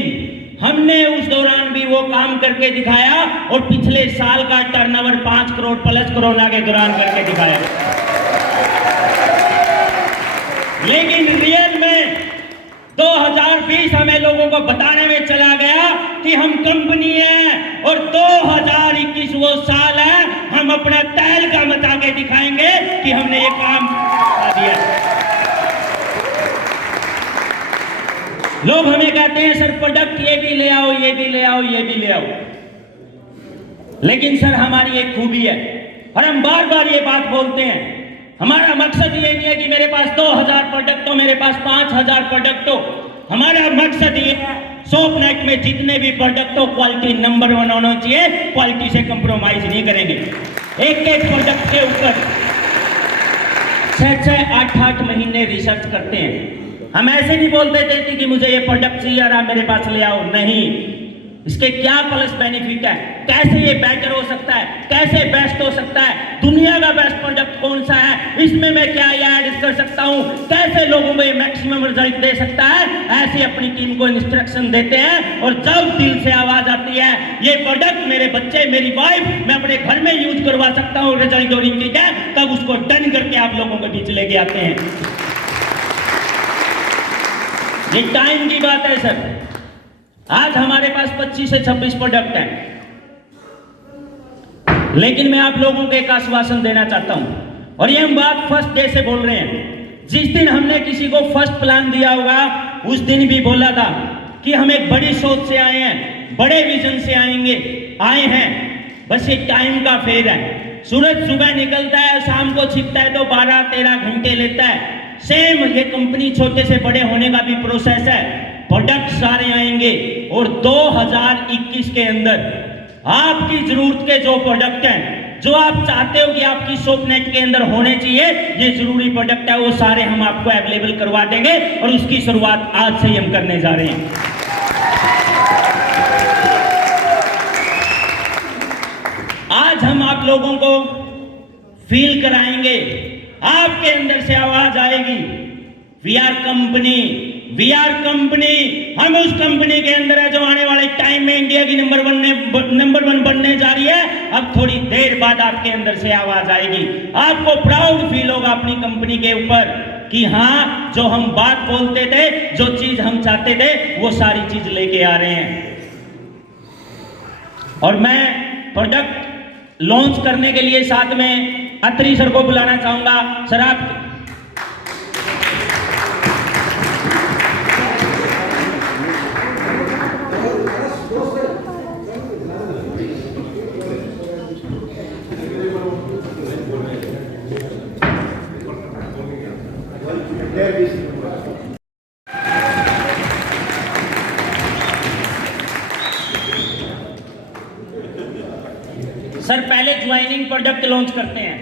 हमने उस दौरान भी वो काम करके दिखाया और पिछले साल का टर्नओवर 5 करोड़ प्लस कोरोना के दौरान करके दिखाया। लेकिन रियल में 2020 हमें लोगों को बताने में चला गया कि हम कंपनी है और 2021 वो साल है, हम अपना तहलका मचा के दिखाएंगे कि हमने ये काम कर दिया। लोग हमें कहते हैं सर प्रोडक्ट ये भी ले आओ, ये भी ले आओ, ये भी ले आओ। लेकिन सर हमारी एक खूबी है और हम बार बार ये बात बोलते हैं, हमारा मकसद ये नहीं है कि मेरे पास 2000 प्रोडक्ट हो, मेरे पास 5000 प्रोडक्ट हो। हमारा मकसद ये है शॉपनेट में जितने भी प्रोडक्ट हो क्वालिटी नंबर 1 होना चाहिए, क्वालिटी से कंप्रोमाइज नहीं करेंगे। एक एक प्रोडक्ट के ऊपर 6-6, 8-8 महीने रिसर्च करते हैं। हम ऐसे नहीं बोलते थे कि मुझे ये प्रोडक्ट चाहिए और आप मेरे पास ले आओ, नहीं। इसके क्या प्लस बेनिफिट है, कैसे ये बेटर हो सकता है, कैसे बेस्ट हो सकता है, दुनिया का बेस्ट प्रोडक्ट कौन सा है, इसमें मैं क्या ऐड कर सकता हूं, कैसे लोगों में मैक्सिमम रिजल्ट दे सकता है, ऐसे अपनी टीम को इंस्ट्रक्शन देते हैं। और जब दिल से आवाज आती है ये प्रोडक्ट मेरे बच्चे, मेरी वाइफ, मैं अपने घर में यूज करवा सकता हूं, रिजल्ट ओरिएंटेड है, तब उसको डन करके आप लोगों के बीच लेके आते हैं। ये टाइम की बात है सर। आज हमारे पास 25 से 26 प्रोडक्ट हैं, लेकिन मैं आप लोगों को एक आश्वासन देना चाहता हूं और ये हम बात फर्स्ट डे से बोल रहे हैं। जिस दिन हमने किसी को फर्स्ट प्लान दिया होगा उस दिन भी बोला था कि हम एक बड़ी सोच से आए हैं, बड़े विजन से आए हैं। बस ये टाइम का फेर है। सूरज सुबह निकलता है, शाम को छिपता है, तो 12-13 घंटे लेता है। सेम ये कंपनी छोटे से बड़े होने का भी प्रोसेस है। प्रोडक्ट सारे आएंगे और 2021 के अंदर आपकी जरूरत के जो प्रोडक्ट हैं, जो आप चाहते हो कि आपकी शॉपनेट के अंदर होने चाहिए, ये जरूरी प्रोडक्ट है, वो सारे हम आपको अवेलेबल करवा देंगे और उसकी शुरुआत आज से ही हम करने जा रहे हैं। आज हम आप लोगों को फील कराएंगे, आपके अंदर से आवाज आएगी, we are company, we are company. हम उस कंपनी के अंदर है जो आने वाले टाइम में इंडिया की नंबर 1 बनने जा रही है। अब थोड़ी देर बाद आपके अंदर से आवाज आएगी, आपको प्राउड फील होगा अपनी कंपनी के ऊपर कि हाँ, जो हम बात बोलते थे, जो चीज हम चाहते थे, वो सारी चीज लेके आ रहे हैं। और मैं प्रोडक्ट लॉन्च करने के लिए साथ में अत्री सर को बुलाना चाहूंगा। सर आप सर पहले ज्वाइनिंग प्रोडक्ट लॉन्च करते हैं।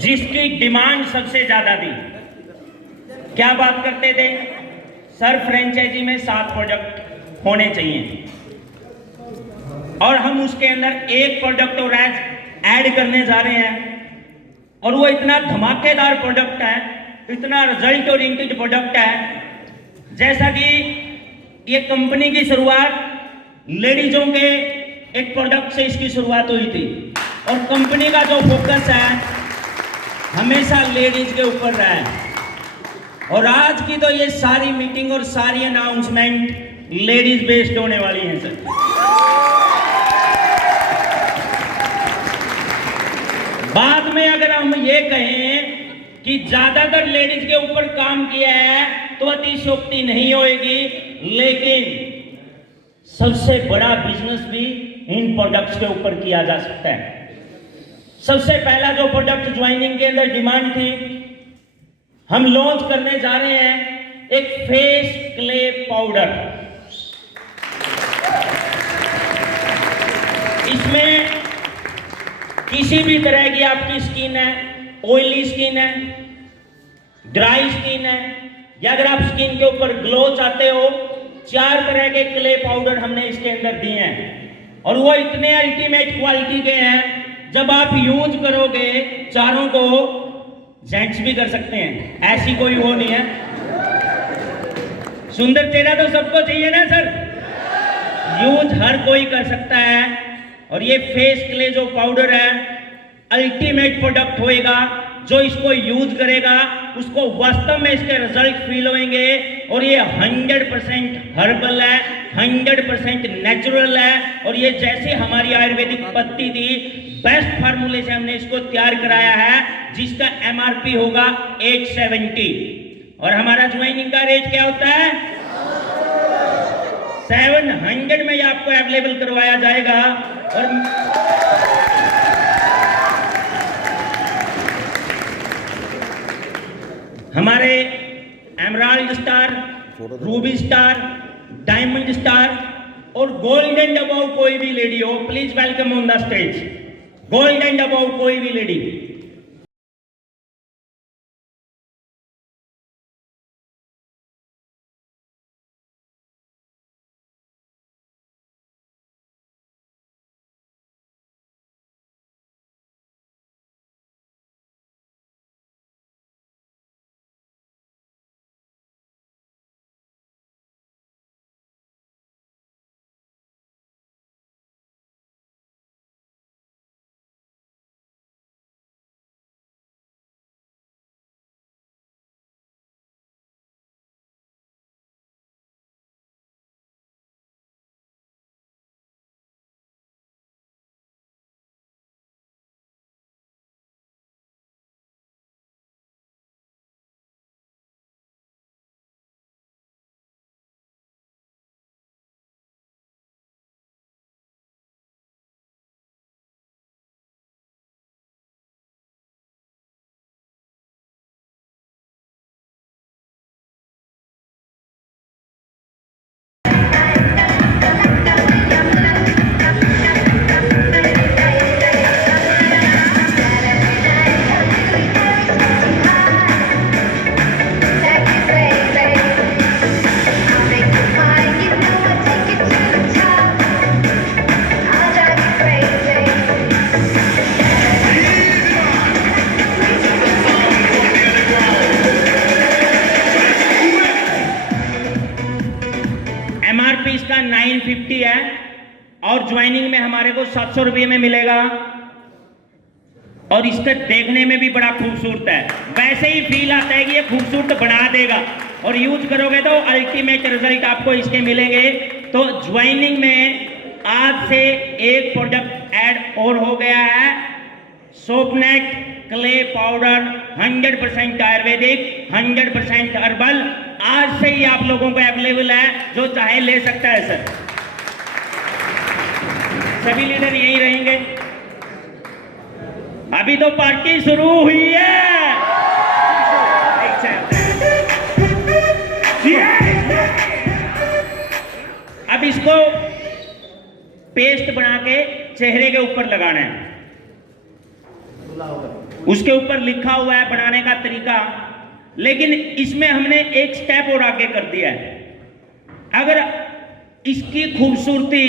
जिसकी डिमांड सबसे ज्यादा थी, क्या बात करते थे सर, फ्रेंचाइजी में 7 प्रोडक्ट होने चाहिए और हम उसके अंदर एक प्रोडक्ट और ऐड करने जा रहे हैं। और वो इतना धमाकेदार प्रोडक्ट है, इतना रिजल्ट ओरिएंटेड प्रोडक्ट है, जैसा कि ये कंपनी की शुरुआत लेडीजों के एक प्रोडक्ट से इसकी शुरुआत हुई थी और कंपनी का जो फोकस है हमेशा लेडीज के ऊपर रहा है। और आज की तो ये सारी मीटिंग और सारी अनाउंसमेंट लेडीज बेस्ड होने वाली हैं सर। बाद में अगर हम ये कहें कि ज्यादातर लेडीज के ऊपर काम किया है तो अतिशयोक्ति नहीं होगी, लेकिन सबसे बड़ा बिजनेस भी इन प्रोडक्ट्स के ऊपर किया जा सकता है। सबसे पहला जो प्रोडक्ट ज्वाइनिंग के अंदर डिमांड थी, हम लॉन्च करने जा रहे हैं एक फेस क्ले पाउडर। इसमें किसी भी तरह की आपकी स्किन है, ऑयली स्किन है, ड्राई स्किन है, या अगर आप स्किन के ऊपर ग्लो चाहते हो, 4 तरह के क्ले पाउडर हमने इसके अंदर दिए हैं और वो इतने अल्टीमेट क्वालिटी के हैं, जब आप यूज करोगे चारों को जेंट्स भी कर सकते हैं, ऐसी कोई वो नहीं है। सुंदर चेहरा तो सबको चाहिए ना सर, यूज हर कोई कर सकता है। और ये फेस क्ले जो पाउडर है अल्टीमेट प्रोडक्ट होएगा, जो इसको यूज करेगा उसको वास्तव में इसके रिजल्ट फील होंगे। और ये 100% हर्बल है, 100% नेचुरल है, और ये जैसे हमारी आयुर्वेदिक पत्ती थी, बेस्ट फार्मूले से हमने इसको तैयार कराया है, जिसका MRP होगा 870 और हमारा ज्वाइनिंग का रेट क्या होता है 700 में ये आपको अवेलेबल करवाया जाएगा। और हमारे emerald star, Ruby star, diamond star और गोल्ड एंड अबव कोई भी लेडी हो, please welcome on the stage. Gold and above कोई भी लेडी। MRP इसका 950 है और ज्वाइनिंग में हमारे को 700 रुपये में मिलेगा। और इसका देखने में भी बड़ा खूबसूरत है, वैसे ही फील आता है कि ये खूबसूरत बना देगा, और यूज करोगे तो अल्टीमेट रिजल्ट आपको इसके मिलेंगे। तो ज्वाइनिंग में आज से एक प्रोडक्ट ऐड और हो गया है, सोपनेट क्ले पाउडर, 100% आयुर्वेदिक, 100% हर्बल। आज से ही आप लोगों को अवेलेबल है, जो चाहे ले सकता है सर। सभी लीडर यही रहेंगे। अभी तो पार्टी शुरू हुई है। अब इसको पेस्ट बना के चेहरे के ऊपर लगाना है। उसके ऊपर लिखा हुआ है बनाने का तरीका, लेकिन इसमें हमने एक स्टेप और आगे कर दिया है। अगर इसकी खूबसूरती,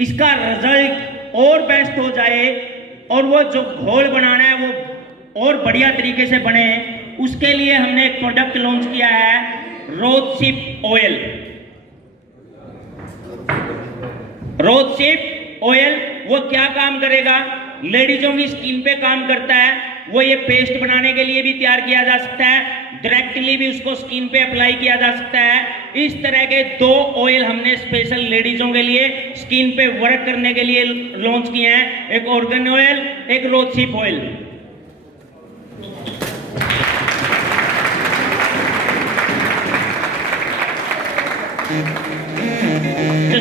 इसका रिजल्ट और बेस्ट हो जाए और वो जो घोल बनाना है वो और बढ़िया तरीके से बने, उसके लिए हमने एक प्रोडक्ट लॉन्च किया है, रोजशिप ऑयल। रोजशिप ऑयल वो क्या काम करेगा, लेडीजों की स्किन पे काम करता है। वो ये पेस्ट बनाने के लिए भी तैयार किया जा सकता है, डायरेक्टली भी उसको स्किन पे अप्लाई किया जा सकता है। इस तरह के 2 ऑयल हमने स्पेशल लेडीजों के लिए स्किन पे वर्क करने के लिए लॉन्च किए हैं, एक ऑर्गन ऑयल, एक रोजशिप ऑयल।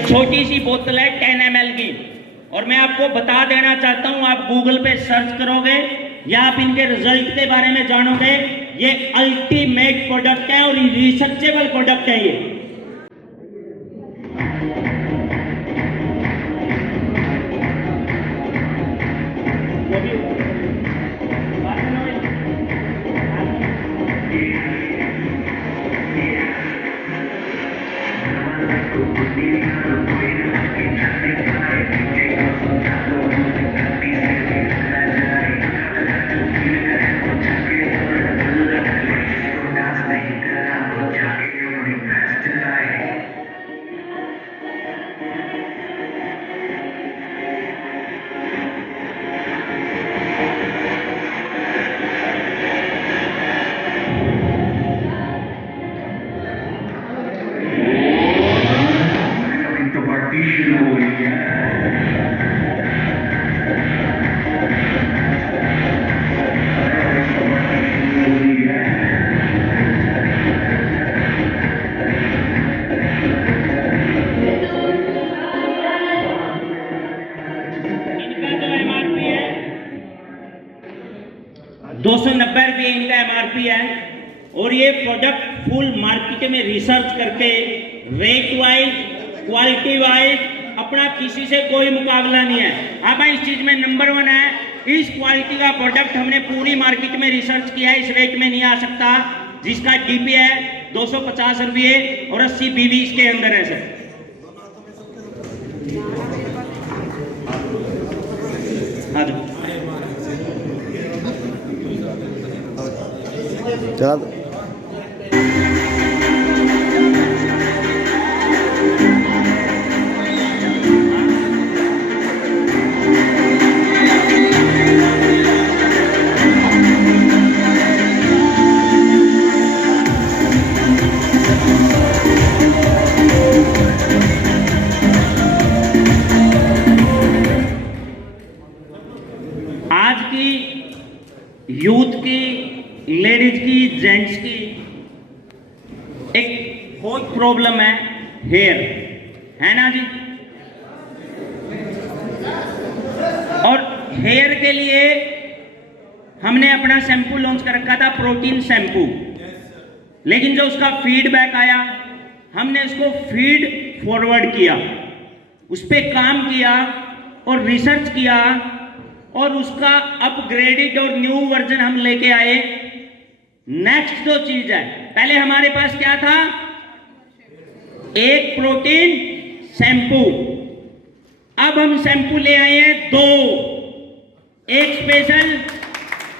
छोटी सी बोतल है 10 ml की, और मैं आपको बता देना चाहता हूं, आप गूगल पे सर्च करोगे या आप इनके रिजल्ट के बारे में जानोगे, ये अल्टीमेट प्रोडक्ट है और रिसर्चेबल प्रोडक्ट है ये। ₹290 इनका MRP है, और ये प्रोडक्ट फुल मार्केट में रिसर्च करके रेट वाइज, क्वालिटी वाइज अपना किसी से कोई मुकाबला नहीं है। अब इस चीज में नंबर 1 है। इस क्वालिटी का प्रोडक्ट हमने पूरी मार्केट में रिसर्च किया है, इस रेट में नहीं आ सकता, जिसका DP है 250 रुपये और 80 BV इसके अंदर है सर। चला आज की यूथ की, लेडीज की, जेंट्स की एक बहुत प्रॉब्लम है, हेयर, है ना जी। और हेयर के लिए हमने अपना शैम्पू लॉन्च कर रखा था, प्रोटीन शैम्पू, लेकिन जो उसका फीडबैक आया, हमने उसको फीड फॉरवर्ड किया, उस पर काम किया और रिसर्च किया, और उसका अपग्रेडेड और न्यू वर्जन हम लेके आए। नेक्स्ट जो चीज है, पहले हमारे पास क्या था, एक प्रोटीन शैम्पू, अब हम शैम्पू ले आए हैं 2, एक स्पेशल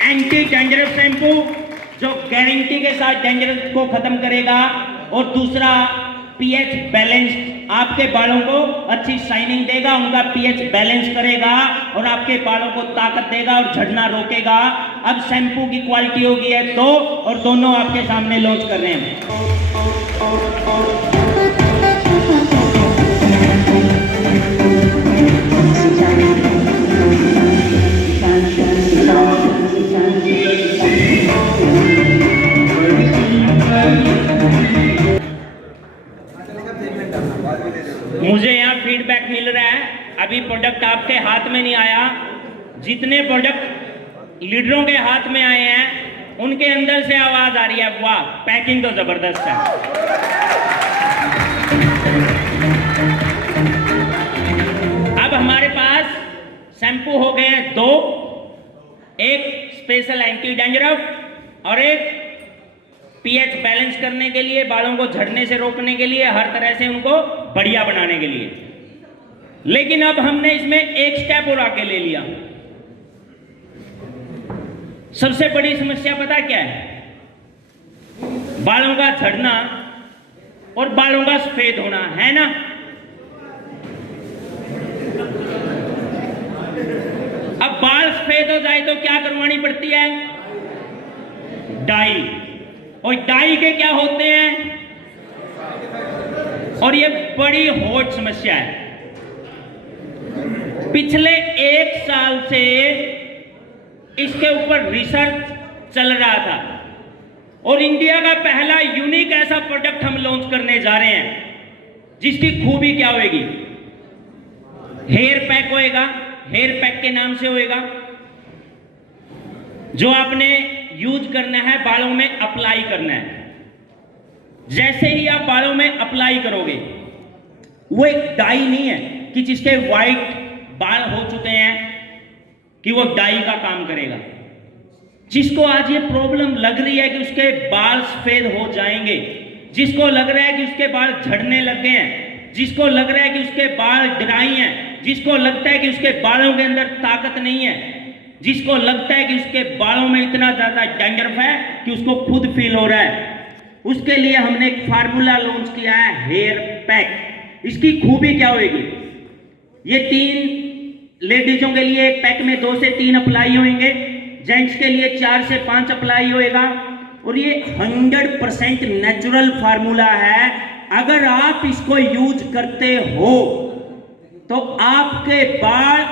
एंटी डैंड्रफ शैम्पू जो गारंटी के साथ डैंड्रफ को खत्म करेगा, और दूसरा pH बैलेंस, आपके बालों को अच्छी शाइनिंग देगा, उनका pH बैलेंस करेगा और आपके बालों को ताकत देगा और झड़ना रोकेगा। अब शैम्पू की क्वालिटी होगी है 2, और दोनों आपके सामने लॉन्च कर रहे हैं। मुझे यहाँ फीडबैक मिल रहा है, अभी प्रोडक्ट आपके हाथ में नहीं आया, जितने प्रोडक्ट लीडरों के हाथ में आए हैं उनके अंदर से आवाज आ रही है, वाह पैकिंग तो जबरदस्त है। अब हमारे पास शैम्पू हो गए हैं 2, एक स्पेशल एंटी डैंड्रफ और एक pH बैलेंस करने के लिए, बालों को झड़ने से रोकने के लिए, हर तरह से उनको बढ़िया बनाने के लिए। लेकिन अब हमने इसमें एक स्टेप और आके ले लिया। सबसे बड़ी समस्या पता क्या है, बालों का झड़ना और बालों का सफेद होना, है ना। अब बाल सफेद हो जाए तो क्या करवानी पड़ती है, डाई, और डाई के क्या होते हैं, और ये बड़ी हॉट समस्या है। पिछले 1 साल से इसके ऊपर रिसर्च चल रहा था, और इंडिया का पहला यूनिक ऐसा प्रोडक्ट हम लॉन्च करने जा रहे हैं जिसकी खूबी क्या होगी, हेयर पैक होएगा, हेयर पैक के नाम से होएगा, जो आपने यूज करना है, बालों में अप्लाई करना है। जैसे ही आप बालों में अप्लाई करोगे, वो एक डाई नहीं है कि जिसके वाइट बाल हो चुके हैं कि वो डाई का काम करेगा। जिसको आज ये प्रॉब्लम लग रही है कि उसके बाल सफेद हो जाएंगे, जिसको लग रहा है कि उसके बाल झड़ने लग गए हैं, जिसको लग रहा है कि उसके बाल ड्राई हैं, जिसको लगता है कि उसके बालों के अंदर ताकत नहीं है, जिसको लगता है कि उसके बालों में इतना ज्यादा डैंड्रफ है कि उसको खुद फील हो रहा है, उसके लिए हमने एक फार्मूला लॉन्च किया है, हेयर पैक। इसकी खूबी क्या होगी, ये 3 लेडीजों के लिए एक पैक में 2 से 3 अप्लाई होंगे, जेंट्स के लिए 4 से 5 अप्लाई होएगा। और ये 100% नेचुरल फार्मूला है। अगर आप इसको यूज करते हो तो आपके बाल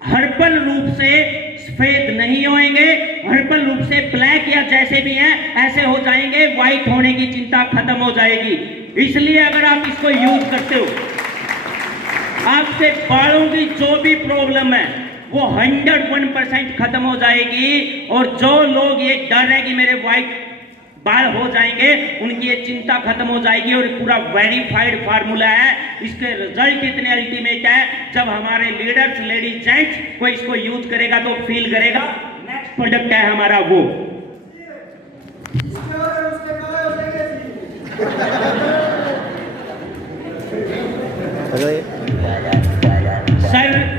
हर्बल रूप से सफेद नहीं होंगे, हर्बल रूप से ब्लैक या जैसे भी हैं ऐसे हो जाएंगे, व्हाइट होने की चिंता खत्म हो जाएगी। इसलिए अगर आप इसको यूज करते हो, आपके बालों की जो भी प्रॉब्लम है वो 101% खत्म हो जाएगी। और जो लोग ये डर है कि मेरे व्हाइट बाल हो जाएंगे, उनकी ये चिंता खत्म हो जाएगी। और पूरा वेरीफाइड फार्मूला है, इसके रिजल्ट इतने अल्टीमेट है, जब हमारे लीडर्स, लेडीज, जेंट्स को इसको यूज करेगा तो फील करेगा। नेक्स्ट प्रोडक्ट है हमारा वो, सर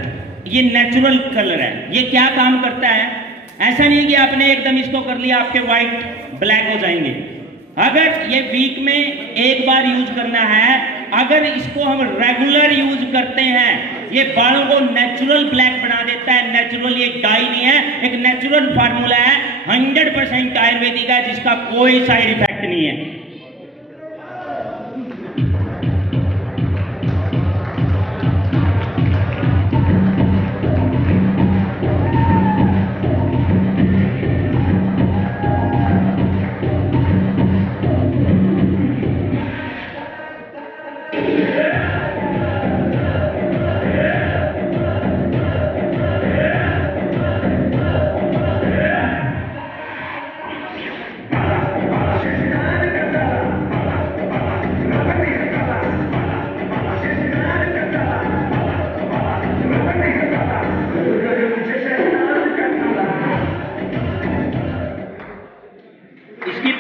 ये नेचुरल कलर है। ये क्या काम करता है, ऐसा नहीं कि आपने एकदम इसको कर लिया आपके व्हाइट ब्लैक हो जाएंगे। अगर ये वीक में एक बार यूज करना है, अगर इसको हम रेगुलर यूज करते हैं, ये बालों को नेचुरल ब्लैक बना देता है। नेचुरल, ये डाई नहीं है, एक नेचुरल फार्मूला है, 100% आयुर्वेदिक है, जिसका कोई साइड इफेक्ट नहीं है।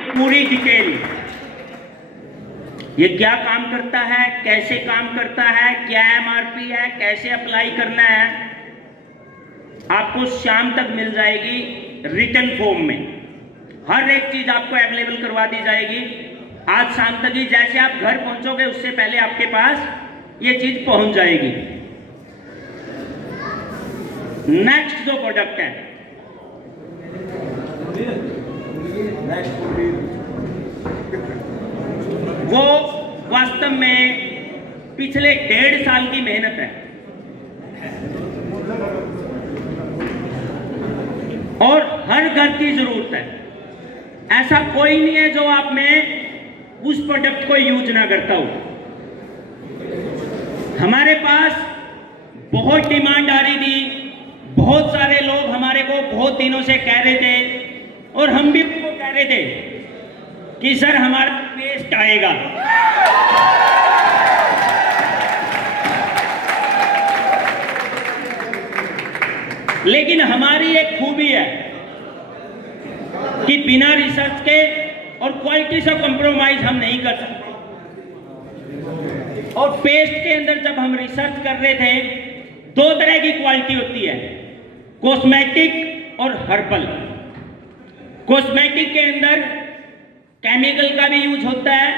पूरी डिटेल, ये क्या काम करता है, कैसे काम करता है, क्या एमआरपी है, कैसे अप्लाई करना है, आपको शाम तक मिल जाएगी रिटर्न फॉर्म में। हर एक चीज आपको अवेलेबल करवा दी जाएगी आज शाम तक ही। जैसे आप घर पहुंचोगे उससे पहले आपके पास ये चीज पहुंच जाएगी। नेक्स्ट जो प्रोडक्ट है, वो वास्तव में पिछले 1.5 साल की मेहनत है और हर घर की जरूरत है। ऐसा कोई नहीं है जो आप में उस प्रोडक्ट को यूज ना करता हो। हमारे पास बहुत डिमांड आ रही थी, बहुत सारे लोग हमारे को बहुत दिनों से कह रहे थे और हम भी उनको कह रहे थे कि सर हमारा पेस्ट आएगा। लेकिन हमारी एक खूबी है कि बिना रिसर्च के और क्वालिटी से कॉम्प्रोमाइज हम नहीं कर सकते। और पेस्ट के अंदर जब हम रिसर्च कर रहे थे, 2 तरह की क्वालिटी होती है, कॉस्मेटिक और हर्बल। कॉस्मेटिक के अंदर केमिकल का भी यूज होता है,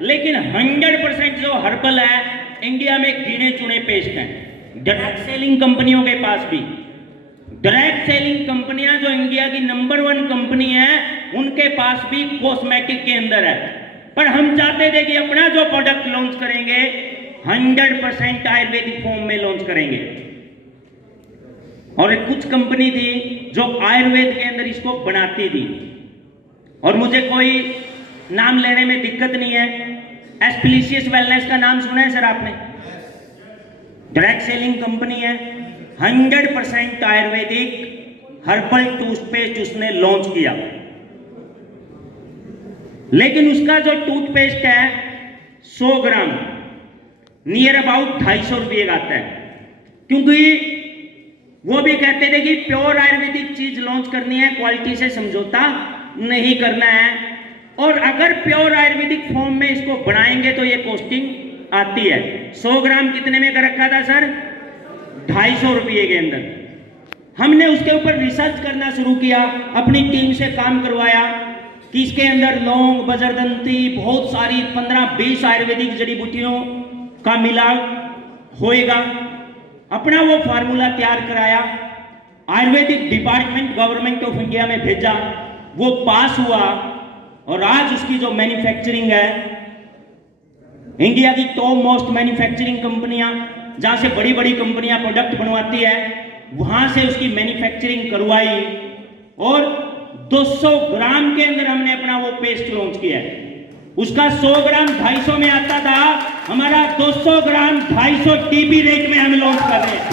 लेकिन 100% जो हर्बल है इंडिया में गिने चुने पेस्ट हैं। डायरेक्ट सेलिंग कंपनियों के पास भी, डायरेक्ट सेलिंग कंपनियां जो इंडिया की नंबर 1 कंपनी है, उनके पास भी कॉस्मेटिक के अंदर है। पर हम चाहते थे कि अपना जो प्रोडक्ट लॉन्च करेंगे 100% आयुर्वेदिक फॉर्म में लॉन्च करेंगे। और कुछ कंपनी थी जो आयुर्वेद के अंदर इसको बनाती थी, और मुझे कोई नाम लेने में दिक्कत नहीं है, एस्पिलिशियस वेलनेस का नाम सुना है सर आपने? डायरेक्ट सेलिंग कंपनी है, 100% आयुर्वेदिक हर्बल टूथपेस्ट उसने लॉन्च किया। लेकिन उसका जो टूथपेस्ट है 100 ग्राम नियर अबाउट 250 रुपये का आता है, क्योंकि वो भी कहते थे कि प्योर आयुर्वेदिक चीज लॉन्च करनी है, क्वालिटी से समझौता नहीं करना है, और अगर प्योर आयुर्वेदिक फॉर्म में इसको बनाएंगे तो ये कॉस्टिंग आती है। 100 ग्राम कितने में कर रखा था सर? 250 रुपये के अंदर। हमने उसके ऊपर रिसर्च करना शुरू किया, अपनी टीम से काम करवाया कि इसके अंदर लौंग, बजरदंती, बहुत सारी 15-20 आयुर्वेदिक जड़ी बूटियों का मिलाव होएगा। अपना वो फार्मूला तैयार कराया, Ayurvedic department government of India में भेजा, वो पास हुआ, और आज उसकी जो मैन्युफैक्चरिंग है, इंडिया की टॉप मोस्ट मैन्युफैक्चरिंग कंपनियां, जहां से बड़ी बड़ी कंपनियां प्रोडक्ट बनवाती है, वहां से उसकी मैन्युफैक्चरिंग करवाई, और 200 ग्राम के अंदर हमने अपना वो पेस्ट लॉन्च किया है। उसका 100 ग्राम 250 में आता था, हमारा 200 ग्राम 250 टीबी रेट में हम लॉन्च कर रहे हैं।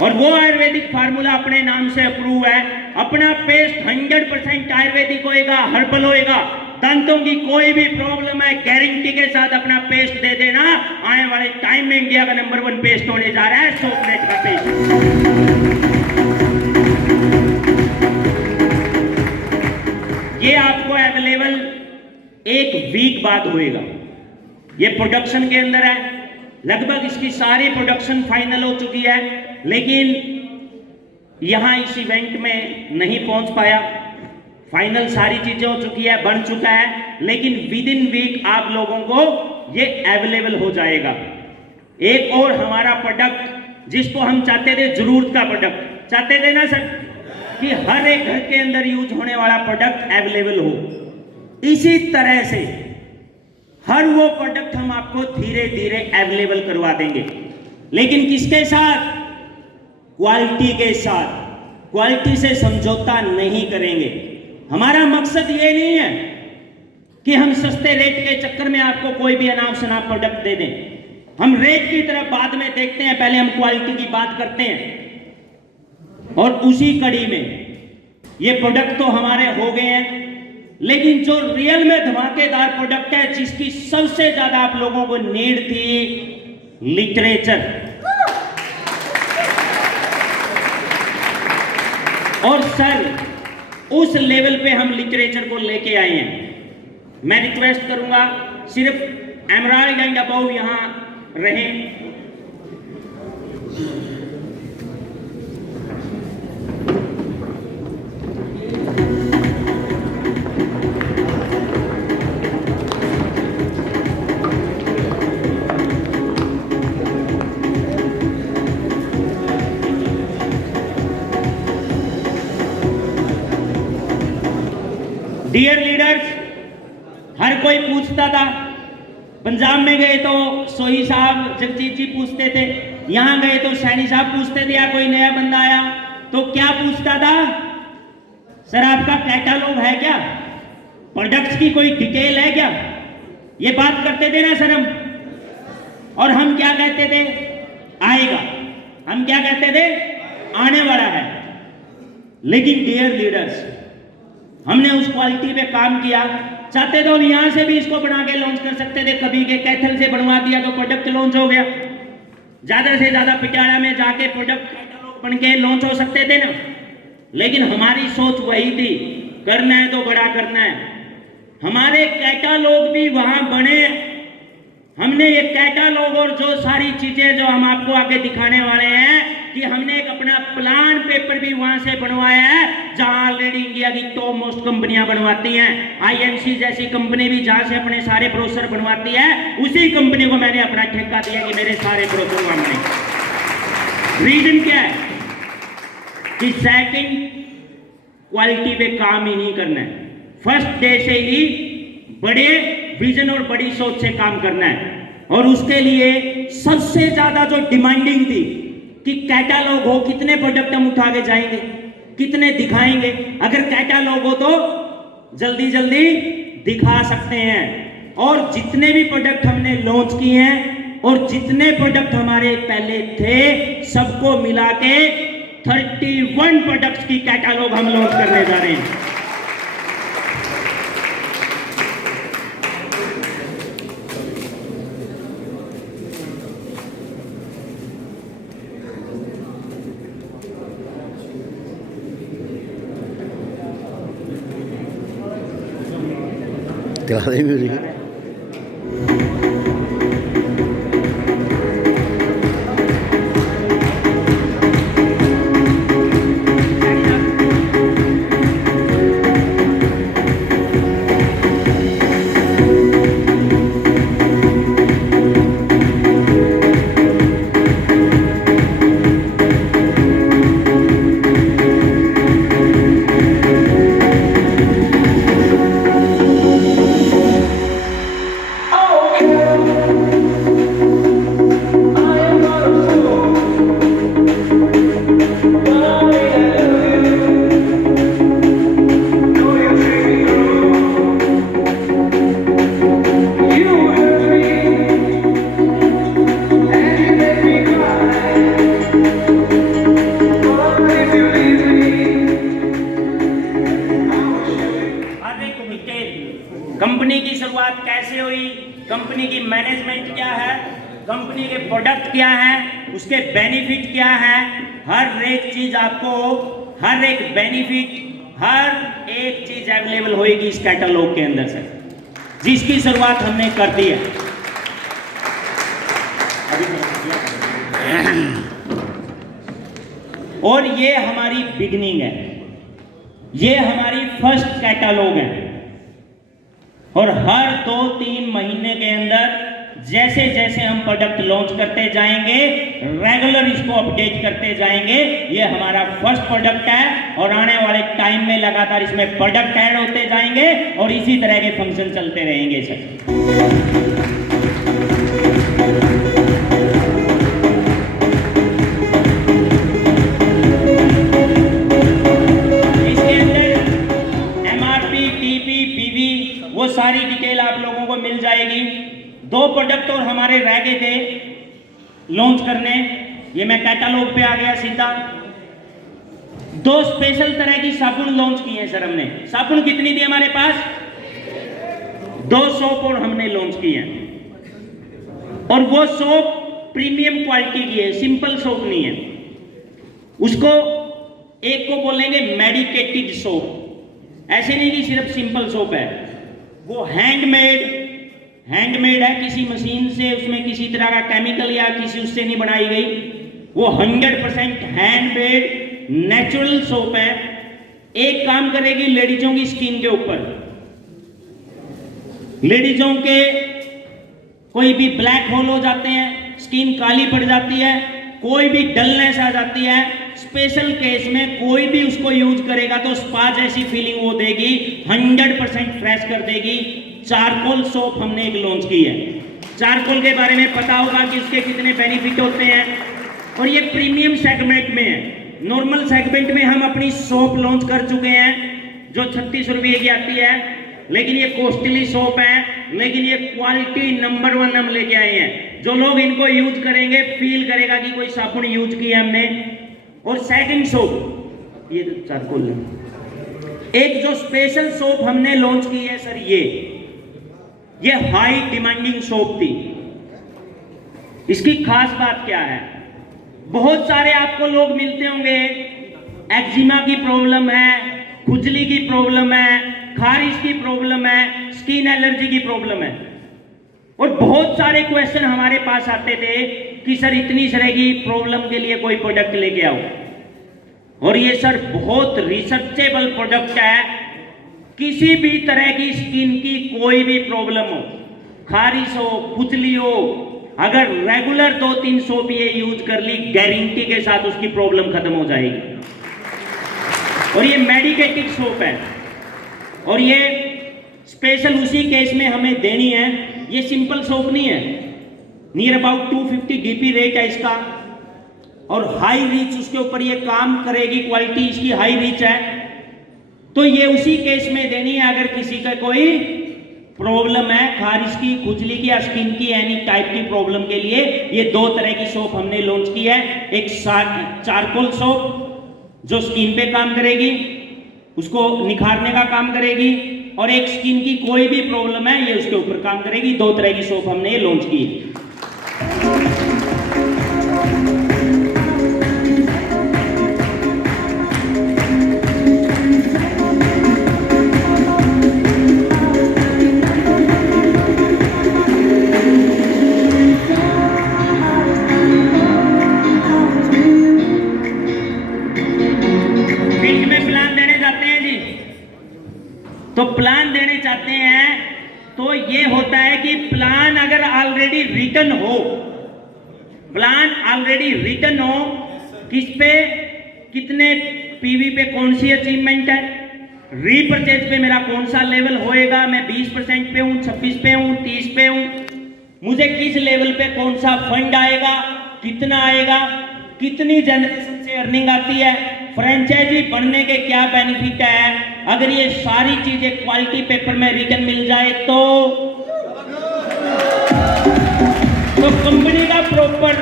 और वो आयुर्वेदिक फार्मूला अपने नाम से अप्रूव है। अपना पेस्ट 100% आयुर्वेदिक होएगा, हर्बल होएगा। दांतों की कोई भी प्रॉब्लम है, गारंटी के साथ अपना पेस्ट दे देना। आने वाले टाइम में इंडिया का नंबर 1 पेस्ट होने जा रहा है, सोपनेट का पेस्ट। ये आपको अवेलेबल 1 वीक बाद होएगा। ये प्रोडक्शन के अंदर है, लगभग इसकी सारी प्रोडक्शन फाइनल हो चुकी है, लेकिन यहां इस इवेंट में नहीं पहुंच पाया। फाइनल सारी चीजें हो चुकी है, बन चुका है, लेकिन विद इन वीक आप लोगों को ये अवेलेबल हो जाएगा। एक और हमारा प्रोडक्ट जिसको हम चाहते थे, जरूरत का प्रोडक्ट चाहते थे ना सर, कि हर एक घर के अंदर यूज होने वाला प्रोडक्ट अवेलेबल हो, इसी तरह से हर वो प्रोडक्ट हम आपको धीरे धीरे अवेलेबल करवा देंगे। लेकिन किसके साथ? क्वालिटी के साथ। क्वालिटी से समझौता नहीं करेंगे। हमारा मकसद ये नहीं है कि हम सस्ते रेट के चक्कर में आपको कोई भी अनाप शनाप प्रोडक्ट दे दें। हम रेट की तरफ बाद में देखते हैं, पहले हम क्वालिटी की बात करते हैं। और उसी कड़ी में ये प्रोडक्ट तो हमारे हो गए हैं, लेकिन जो रियल में धमाकेदार प्रोडक्ट है, जिसकी सबसे ज्यादा आप लोगों को नीड थी, लिटरेचर। और सर उस लेवल पे हम लिटरेचर को लेके आए हैं। मैं रिक्वेस्ट करूंगा सिर्फ एमराल्ड एंड अबव यहां रहें। डियर लीडर्स, हर कोई पूछता था, पंजाब में गए तो सोही साहब, जगजीत जी पूछते थे, यहां गए तो सैनी साहब पूछते थे, या कोई नया बंदा आया तो क्या पूछता था? सर आपका कैटालॉग है क्या? प्रोडक्ट्स की कोई डिटेल है क्या? ये बात करते थे ना सर हम। और हम क्या कहते थे? आएगा। हम क्या कहते थे? आने वाला है। लेकिन डियर लीडर्स, हमने उस क्वालिटी पे काम किया। चाहते तो हम यहां से भी इसको बना के लॉन्च कर सकते थे, कभी के कैथल से बनवा दिया तो प्रोडक्ट लॉन्च हो गया। ज्यादा से ज्यादा पिटाड़ा में जाके प्रोडक्ट कैटलॉग बन के लॉन्च हो सकते थे ना, लेकिन हमारी सोच वही थी, करना है तो बड़ा करना है। हमारे कैटालॉग भी वहां बने। हमने ये कैटालॉग और जो सारी चीजें जो हम आपको आगे दिखाने वाले हैं, कि हमने एक अपना प्लान पेपर भी वहां से बनवाया है, जहां ऑलरेडी इंडिया की टॉप मोस्ट कंपनियां बनवाती हैं। आईएमसी जैसी कंपनी भी जहां से अपने सारे ब्रोशर बनवाती है, उसी कंपनी को मैंने अपना ठेका दिया कि मेरे सारे ब्रोशर वहां बने। रीजन क्या है? कि सेकंड क्वालिटी पे काम ही नहीं करना है, फर्स्ट डे से ही बड़े विजन और बड़ी सोच से काम करना है। और उसके लिए सबसे ज्यादा जो डिमांडिंग थी कि कैटालॉग हो, कितने प्रोडक्ट हम उठा के जाएंगे, कितने दिखाएंगे? अगर कैटालॉग हो तो जल्दी जल्दी दिखा सकते हैं। और जितने भी प्रोडक्ट हमने लॉन्च किए हैं और जितने प्रोडक्ट हमारे पहले थे, सबको मिला के 31 प्रोडक्ट्स की कैटालॉग हम लॉन्च करने जा रहे हैं। दिखा दे म्यूजिक। कंपनी की शुरुआत कैसे हुई, कंपनी की मैनेजमेंट क्या है, कंपनी के प्रोडक्ट क्या है, उसके बेनिफिट क्या है, हर एक चीज आपको, हर एक बेनिफिट, हर एक चीज अवेलेबल होगी इस कैटलॉग के अंदर से, जिसकी शुरुआत हमने कर दी है। और ये हमारी बिगनिंग है, ये हमारी फर्स्ट कैटलॉग है। और हर 2-3 महीने के अंदर जैसे जैसे हम प्रोडक्ट लॉन्च करते जाएंगे, रेगुलर इसको अपडेट करते जाएंगे। ये हमारा फर्स्ट प्रोडक्ट है और आने वाले टाइम में लगातार इसमें प्रोडक्ट ऐड होते जाएंगे और इसी तरह के फंक्शन चलते रहेंगे सर। वो सारी डिटेल आप लोगों को मिल जाएगी। 2 प्रोडक्ट और हमारे रह गए थे लॉन्च करने, ये मैं कैटलॉग पे आ गया सीधा। 2 स्पेशल तरह की साबुन लॉन्च की है सर हमने। साबुन कितनी थी हमारे पास? 2 सोप और हमने लॉन्च की है। और वो सोप प्रीमियम क्वालिटी की है, सिंपल सोप नहीं है। उसको एक को बोलेंगे मेडिकेटेड सोप। ऐसे नहीं कि सिर्फ सिंपल सोप है, वो हैंडमेड है, किसी मशीन से उसमें किसी तरह का केमिकल या किसी उससे नहीं बनाई गई। वो 100% हैंडमेड नेचुरल सोप है। एक काम करेगी लेडीजों की स्किन के ऊपर। लेडीजों के कोई भी ब्लैक होल हो जाते हैं, स्किन काली पड़ जाती है, कोई भी डलनेस आ जाती है, स्पेशल केस में कोई भी उसको यूज करेगा तो स्पा जैसी फीलिंग वो देगी, 100% फ्रेश कर देगी। चारकोल सोप हमने एक लॉन्च की है। चारकोल के बारे में पता होगा कि उसके कितने बेनिफिट होते हैं। और ये प्रीमियम सेगमेंट में है। नॉर्मल सेगमेंट में हम अपनी सोप लॉन्च कर चुके हैं जो 36 रुपये की आती है, लेकिन ये कॉस्टली सोप है, लेकिन ये क्वालिटी नंबर 1 हम लेके आए हैं। जो लोग इनको यूज करेंगे फील करेगा कि कोई साबुन यूज किया हमने। और सेकंड सोप, ये चारकोल, एक जो स्पेशल सोप हमने लॉन्च की है सर, ये हाई डिमांडिंग सोप थी। इसकी खास बात क्या है? बहुत सारे आपको लोग मिलते होंगे, एक्जिमा की प्रॉब्लम है, खुजली की प्रॉब्लम है, खारिश की प्रॉब्लम है, स्किन एलर्जी की प्रॉब्लम है। और बहुत सारे क्वेश्चन हमारे पास आते थे कि सर इतनी तरह की प्रॉब्लम के लिए कोई प्रोडक्ट लेके आओ। और ये सर बहुत रिसर्चेबल प्रोडक्ट है। किसी भी तरह की स्किन की कोई भी प्रॉब्लम हो, खारिश हो, खुजली हो, अगर रेगुलर 2-3 सोप ये यूज कर ली, गारंटी के साथ उसकी प्रॉब्लम खत्म हो जाएगी। और ये मेडिकेटेड सोप है और ये स्पेशल उसी केस में हमें देनी है। ये सिंपल सोप नहीं है, नियर अबाउट 250 डीपी रेट है इसका। और हाई रीच उसके ऊपर ये काम करेगी, क्वालिटी इसकी हाई रीच है, तो ये उसी केस में देनी है अगर किसी का कोई प्रॉब्लम है, खारिश की, खुजली की या स्किन की एनी टाइप की प्रॉब्लम के लिए। ये 2 तरह की सोप हमने लॉन्च की है, एक चारकोल सोप जो स्किन पे काम करेगी, उसको निखारने का काम करेगी, और एक स्किन की कोई भी प्रॉब्लम है ये उसके ऊपर काम करेगी। 2 तरह की सोप हमने ये लॉन्च की है। तो प्लान देने चाहते हैं तो ये होता है कि प्लान अगर ऑलरेडी रिटन हो, प्लान ऑलरेडी रिटन हो, किस पे कितने पीवी पे कौन सी अचीवमेंट है, रीपरचेज पे मेरा कौन सा लेवल होएगा, मैं 20% पे हूं, 26 पे हूं, 30 पे हूं, मुझे किस लेवल पे कौन सा फंड आएगा, कितना आएगा, कितनी जनरेशन से अर्निंग आती है, फ्रेंचाइजी बनने के क्या बेनिफिट है, अगर ये सारी चीजें क्वालिटी पेपर में रिटन मिल जाए तो कंपनी का प्रॉपर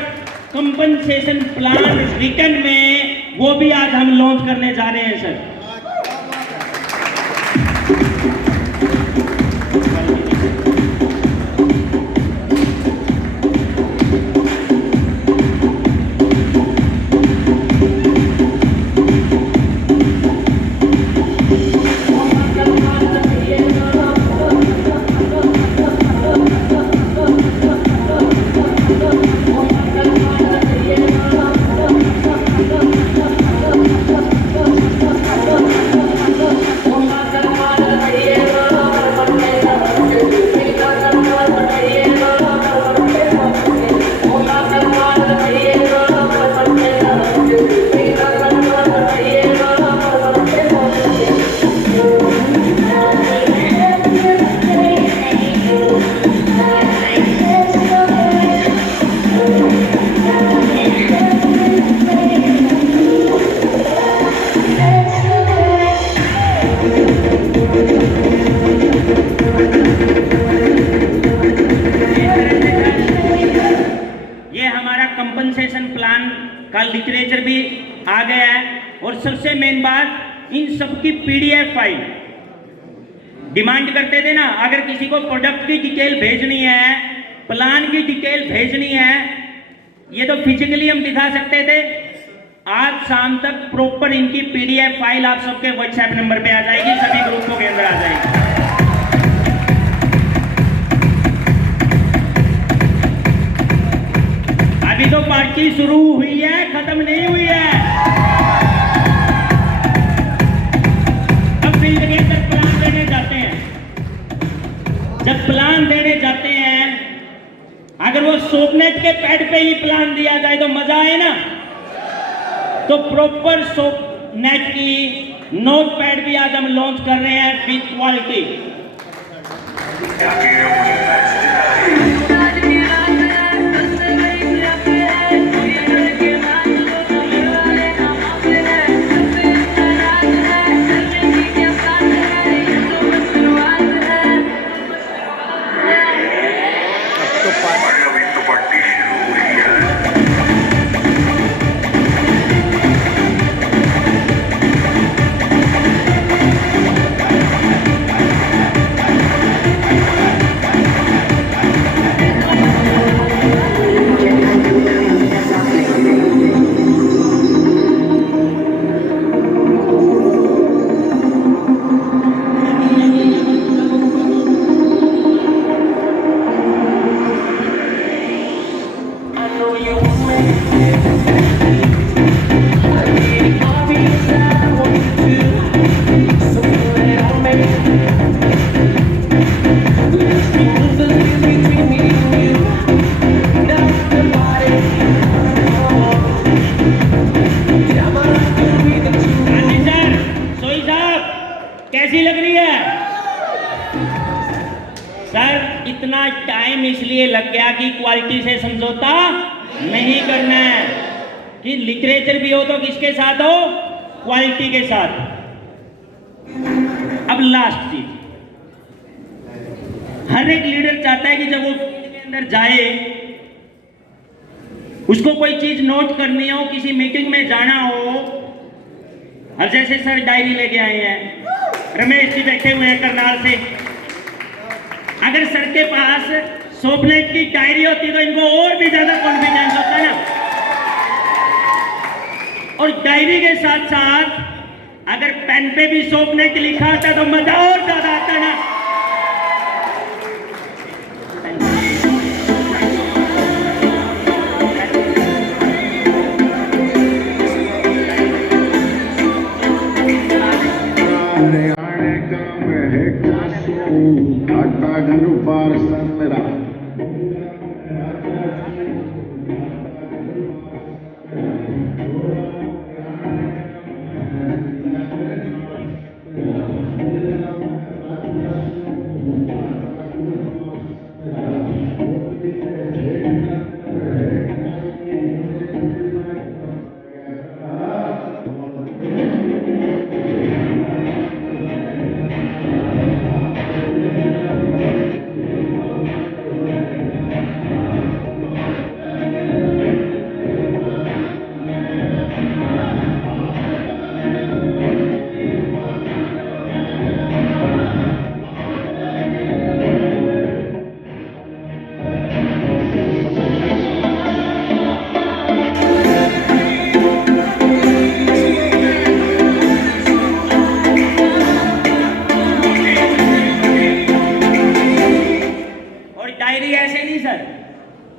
कंपनसेशन प्लान रिटन में वो भी आज हम लॉन्च करने जा रहे हैं सर। कंपनसेशन प्लान का लिटरेचर भी आ गया है, और सबसे मेन बात इन सबकी पीडीएफ फाइल डिमांड करते थे ना, अगर किसी को प्रोडक्ट की डिटेल भेजनी है, प्लान की डिटेल भेजनी है, ये तो फिजिकली हम दिखा सकते थे, आज शाम तक प्रॉपर इनकी पीडीएफ फाइल आप सबके व्हाट्सएप नंबर पे आ जाएगी, सभी ग्रुपों के अंदर आ जाएगी। अभी तो पार्टी शुरू हुई है, खत्म नहीं हुई है। अब फील्ड के अंदर प्लान देने जाते हैं, जब प्लान देने जाते हैं अगर वो सोपनेट के पैड पे ही प्लान दिया जाए तो मजा आए ना। तो प्रॉपर सोपनेट की नोट पैड भी आज हम लॉन्च कर रहे हैं विद क्वालिटी। कैसी लग रही है सर? इतना टाइम इसलिए लग गया कि क्वालिटी से समझौता नहीं करना है, कि लिटरेचर भी हो तो किसके साथ हो, क्वालिटी के साथ। अब लास्ट चीज, हर एक लीडर चाहता है कि जब वो फील्ड के अंदर जाए, उसको कोई चीज नोट करनी हो, किसी मीटिंग में जाना हो, और जैसे सर डायरी लेके आए हैं, रमेश जी बैठे हुए हैं करनाल से, अगर सर के पास सोपनेट की डायरी होती तो इनको और भी ज्यादा कॉन्फिडेंस होता ना। और डायरी के साथ साथ अगर पेन पे भी सोपनेट लिखा होता तो मजा और ज्यादा आता ना।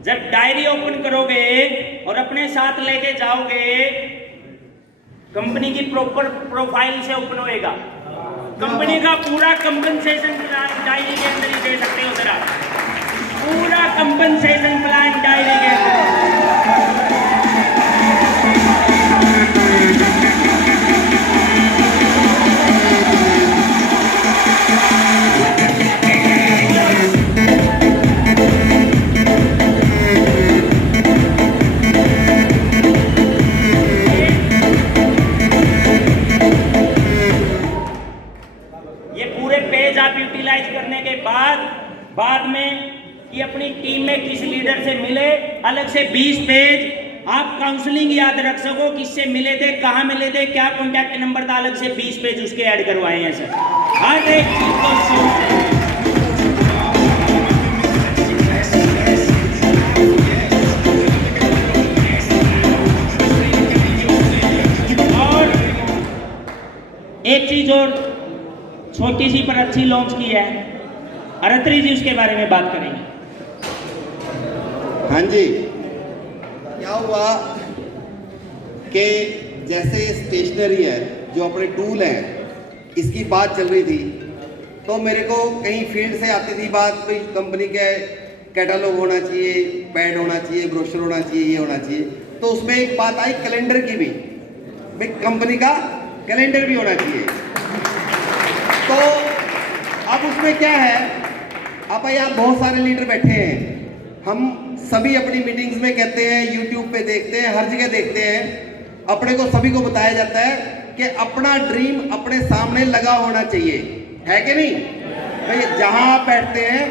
जब डायरी ओपन करोगे और अपने साथ लेके जाओगे, कंपनी की प्रॉपर प्रोफाइल से ओपन होएगा। कंपनी का पूरा कंपनसेशन प्लान डायरी के अंदर ही दे सकते हो सर आप, पूरा कंपनसेशन प्लान डायरी के अंदर। करने के बाद में कि अपनी टीम में किस लीडर से मिले, अलग से 20 पेज आप काउंसलिंग याद रख सको, किससे मिले थे, कहां मिले थे, क्या कॉन्टैक्ट नंबर था, अलग से 20 पेज उसके ऐड करवाए हैं सर। हर एक चीज को और एक चीज और छोटी सी पर अच्छी लॉन्च की है, अरत्री जी उसके बारे में बात करेंगे। हाँ जी, क्या हुआ कि जैसे स्टेशनरी है, जो अपने टूल हैं, इसकी बात चल रही थी, तो मेरे को कहीं फील्ड से आती थी बात, कोई कंपनी के कैटलॉग होना चाहिए, पैड होना चाहिए, ब्रोशर होना चाहिए, ये होना चाहिए। तो उसमें एक बात आई कैलेंडर की भी, भाई कंपनी का कैलेंडर भी होना चाहिए। तो अब उसमें क्या है, अब यहाँ बहुत सारे लीडर बैठे हैं, हम सभी अपनी मीटिंग्स में कहते हैं, यूट्यूब पे देखते हैं, हर जगह देखते हैं, अपने को सभी को बताया जाता है कि अपना ड्रीम अपने सामने लगा होना चाहिए, है कि नहीं भाई? जहाँ आप बैठते हैं,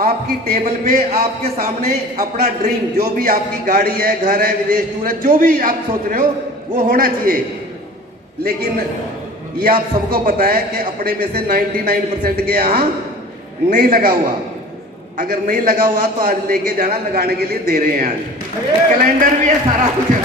आपकी टेबल पे आपके सामने अपना ड्रीम, जो भी आपकी गाड़ी है, घर है, विदेश टूर है, जो भी आप सोच रहे हो वो होना चाहिए। लेकिन ये आप सबको पता है कि अपने में से 99% के यहाँ नहीं लगा हुआ। अगर नहीं लगा हुआ तो आज लेके जाना, लगाने के लिए दे रहे हैं। आज कैलेंडर भी है, सारा कुछ है।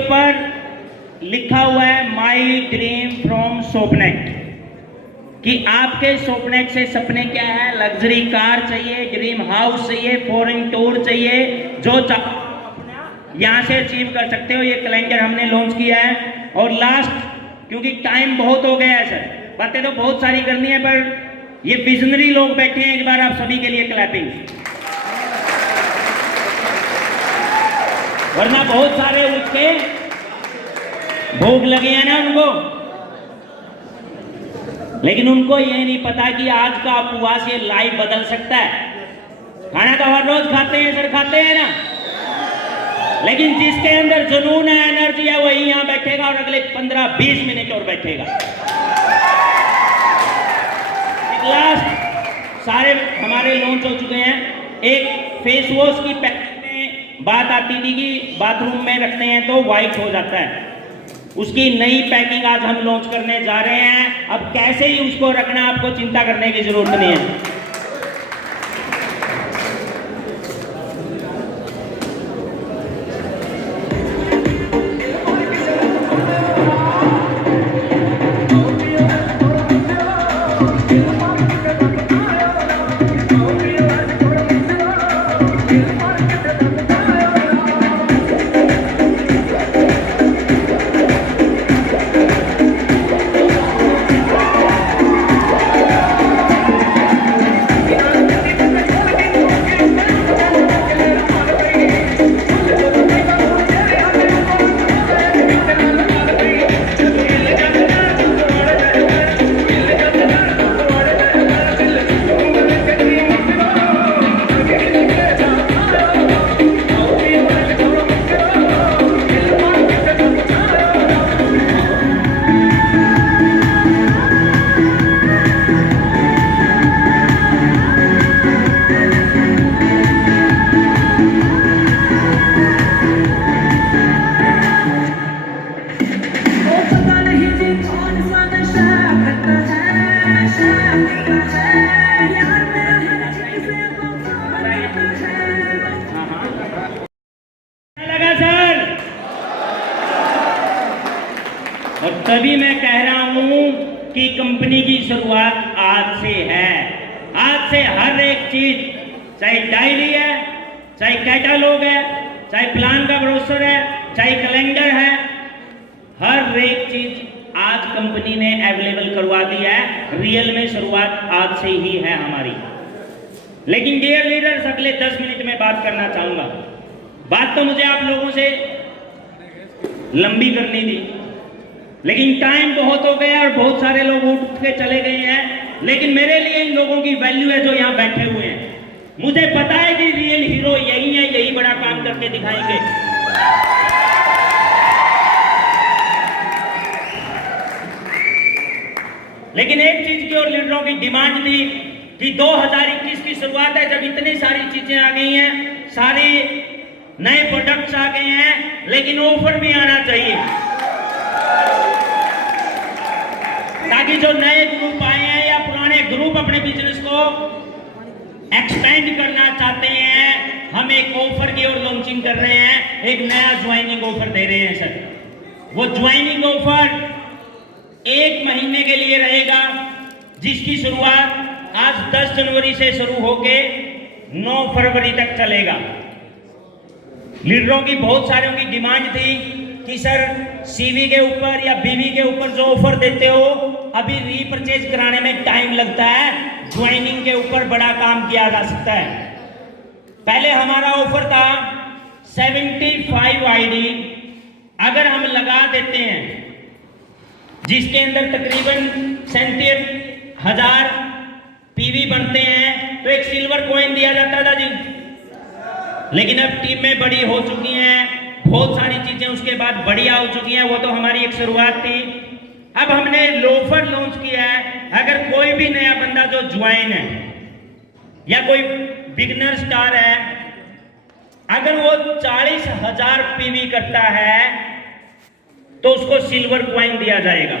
ऊपर लिखा हुआ है माई ड्रीम फ्रॉम सोपनेट, कि आपके सोपनेट से सपने क्या है। लग्जरी कार चाहिए, ड्रीम हाउस चाहिए, फॉरेन टूर चाहिए, जो चाहो यहाँ से अचीव कर सकते हो। ये कैलेंडर हमने लॉन्च किया है। और लास्ट, क्योंकि टाइम बहुत हो गया है सर, बातें तो बहुत सारी करनी है, पर ये विजनरी लोग बैठे हैं, एक बार आप सभी के लिए क्लैपिंग। वरना बहुत सारे उठ के भूख लगी है ना उनको, लेकिन उनको ये नहीं पता कि आज का उपवास ये लाइफ बदल सकता है। खाना तो हर रोज खाते हैं सर, खाते हैं ना, लेकिन जिसके अंदर जुनून है, एनर्जी है, वही यहां बैठेगा और अगले 15-20 मिनट और बैठेगा। लास्ट सारे हमारे लॉन्च हो चुके हैं। एक फेस वॉश की पैकेट में बात आती थी कि बाथरूम में रखते हैं तो वाइट हो जाता है, उसकी नई पैकिंग आज हम लॉन्च करने जा रहे हैं। अब कैसे ही उसको रखना, आपको चिंता करने की जरूरत नहीं है। और तभी मैं कह रहा हूं कि कंपनी की शुरुआत आज से है। आज से हर एक चीज, चाहे डायरी है, चाहे कैटलॉग है, चाहे प्लान का ब्रोशर है, चाहे कैलेंडर है, हर एक चीज आज कंपनी ने अवेलेबल करवा दी है। रियल में शुरुआत आज से ही है हमारी। लेकिन डियर लीडर्स, अगले 10 मिनट में बात करना चाहूंगा। बात तो मुझे आप लोगों से लंबी करनी थी, लेकिन टाइम बहुत हो गया और बहुत सारे लोग उठ के चले गए हैं। लेकिन मेरे लिए इन लोगों की वैल्यू है जो यहाँ बैठे हुए हैं। मुझे पता है कि रियल हीरो यही है, यही बड़ा काम करके दिखाएंगे। लेकिन एक चीज की और लीडरों की डिमांड थी कि 2021 की शुरुआत है, जब इतनी सारी चीजें आ गई हैं, सारे नए प्रोडक्ट्स आ गए हैं, लेकिन ऑफर भी आना चाहिए, ताकि जो नए ग्रुप आए हैं या पुराने ग्रुप अपने बिजनेस को एक्सपेंड करना चाहते हैं, हम एक ऑफर की ओर लॉन्चिंग कर रहे हैं। एक नया ज्वाइनिंग ऑफर दे रहे हैं सर। वो ज्वाइनिंग ऑफर 1 महीने के लिए रहेगा, जिसकी शुरुआत आज 10 जनवरी से शुरू होके 9 फरवरी तक चलेगा। लीडरों की बहुत सारों की डिमांड थी कि सर सीवी के ऊपर या बीवी के ऊपर जो ऑफर देते हो, अभी रीपरचेज कराने में टाइम लगता है, ज्वाइनिंग के ऊपर बड़ा काम किया जा सकता है। पहले हमारा ऑफर था 75 आईडी अगर हम लगा देते हैं, जिसके अंदर तकरीबन 37,000 पीवी बनते हैं, तो एक सिल्वर कॉइन दिया जाता था जी। लेकिन अब टीम में बड़ी हो चुकी हैं, बहुत सारी चीजें उसके बाद बढ़िया हो चुकी हैं। वो तो हमारी एक शुरुआत थी। अब हमने लोफर लॉन्च किया है। अगर कोई भी नया बंदा जो ज्वाइन है या कोई बिगनर स्टार है, अगर वो 40,000 पीवी करता है तो उसको सिल्वर कॉइन दिया जाएगा।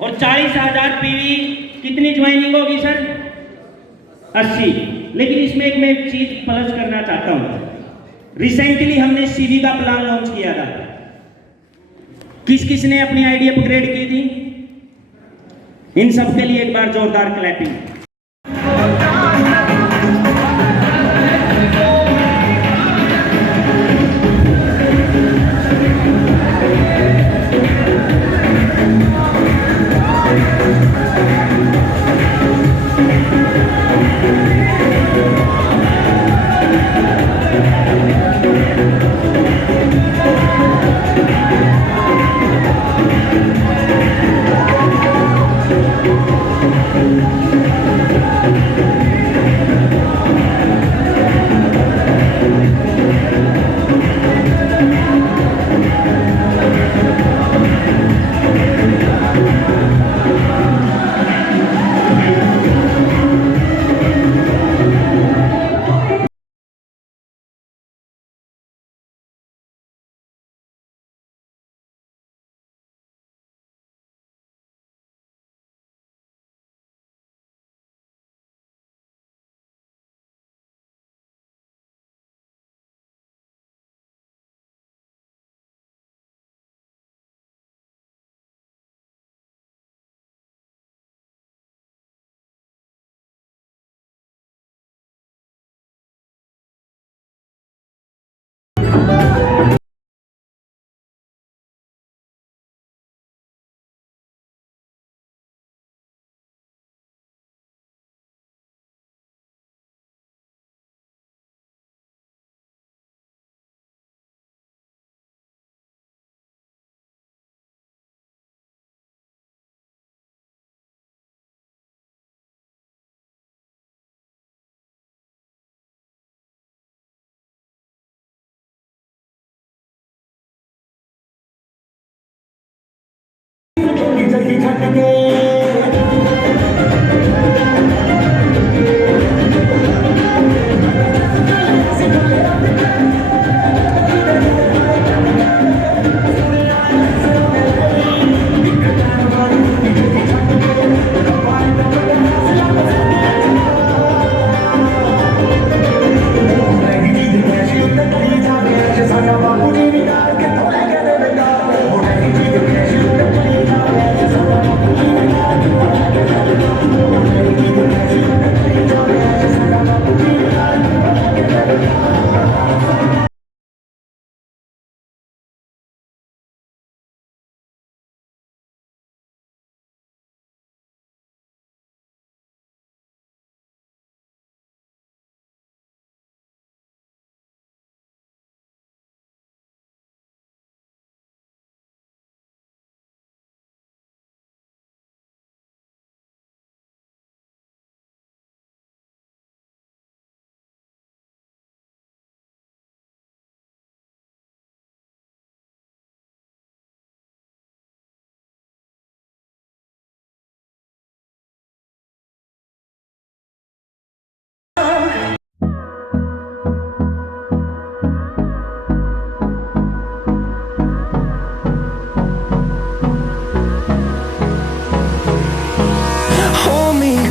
और 40,000 पीवी कितनी ज्वाइनिंग होगी सर? 80। लेकिन इसमें मैं एक चीज प्लस करना चाहता हूं। रिसेंटली हमने सीवी का प्लान लॉन्च किया था। किस किस ने अपनी आईडी अपग्रेड की थी? इन सब के लिए एक बार जोरदार clapping.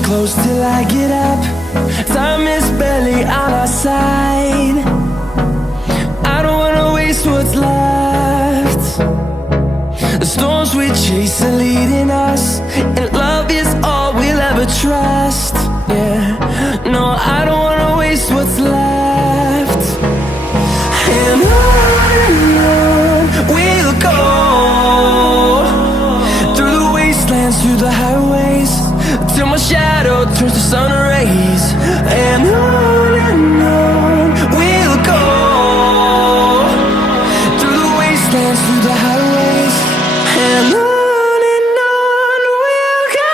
close till I get up. Time is barely on our side. I don't wanna waste what's left. The storms we chase are leading us, and love is all we'll ever trust. Yeah, no, I don't wanna waste what's left. And on we'll go, through the wastelands, through the highways, till my shadow turns to sun rays. And on we'll go, through the wastelands, through the highways, and on we'll go.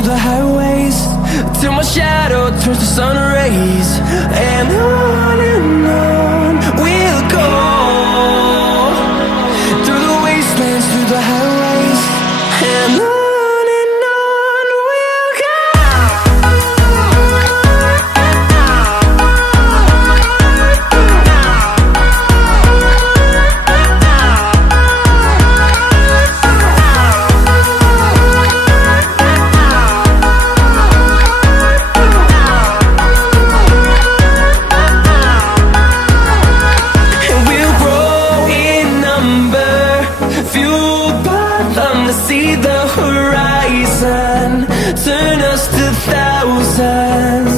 through the highways till my shadow turns to sun rays, and on we'll go through the wastelands, through the highways, and on we'll go. See the horizon, turn us to thousands.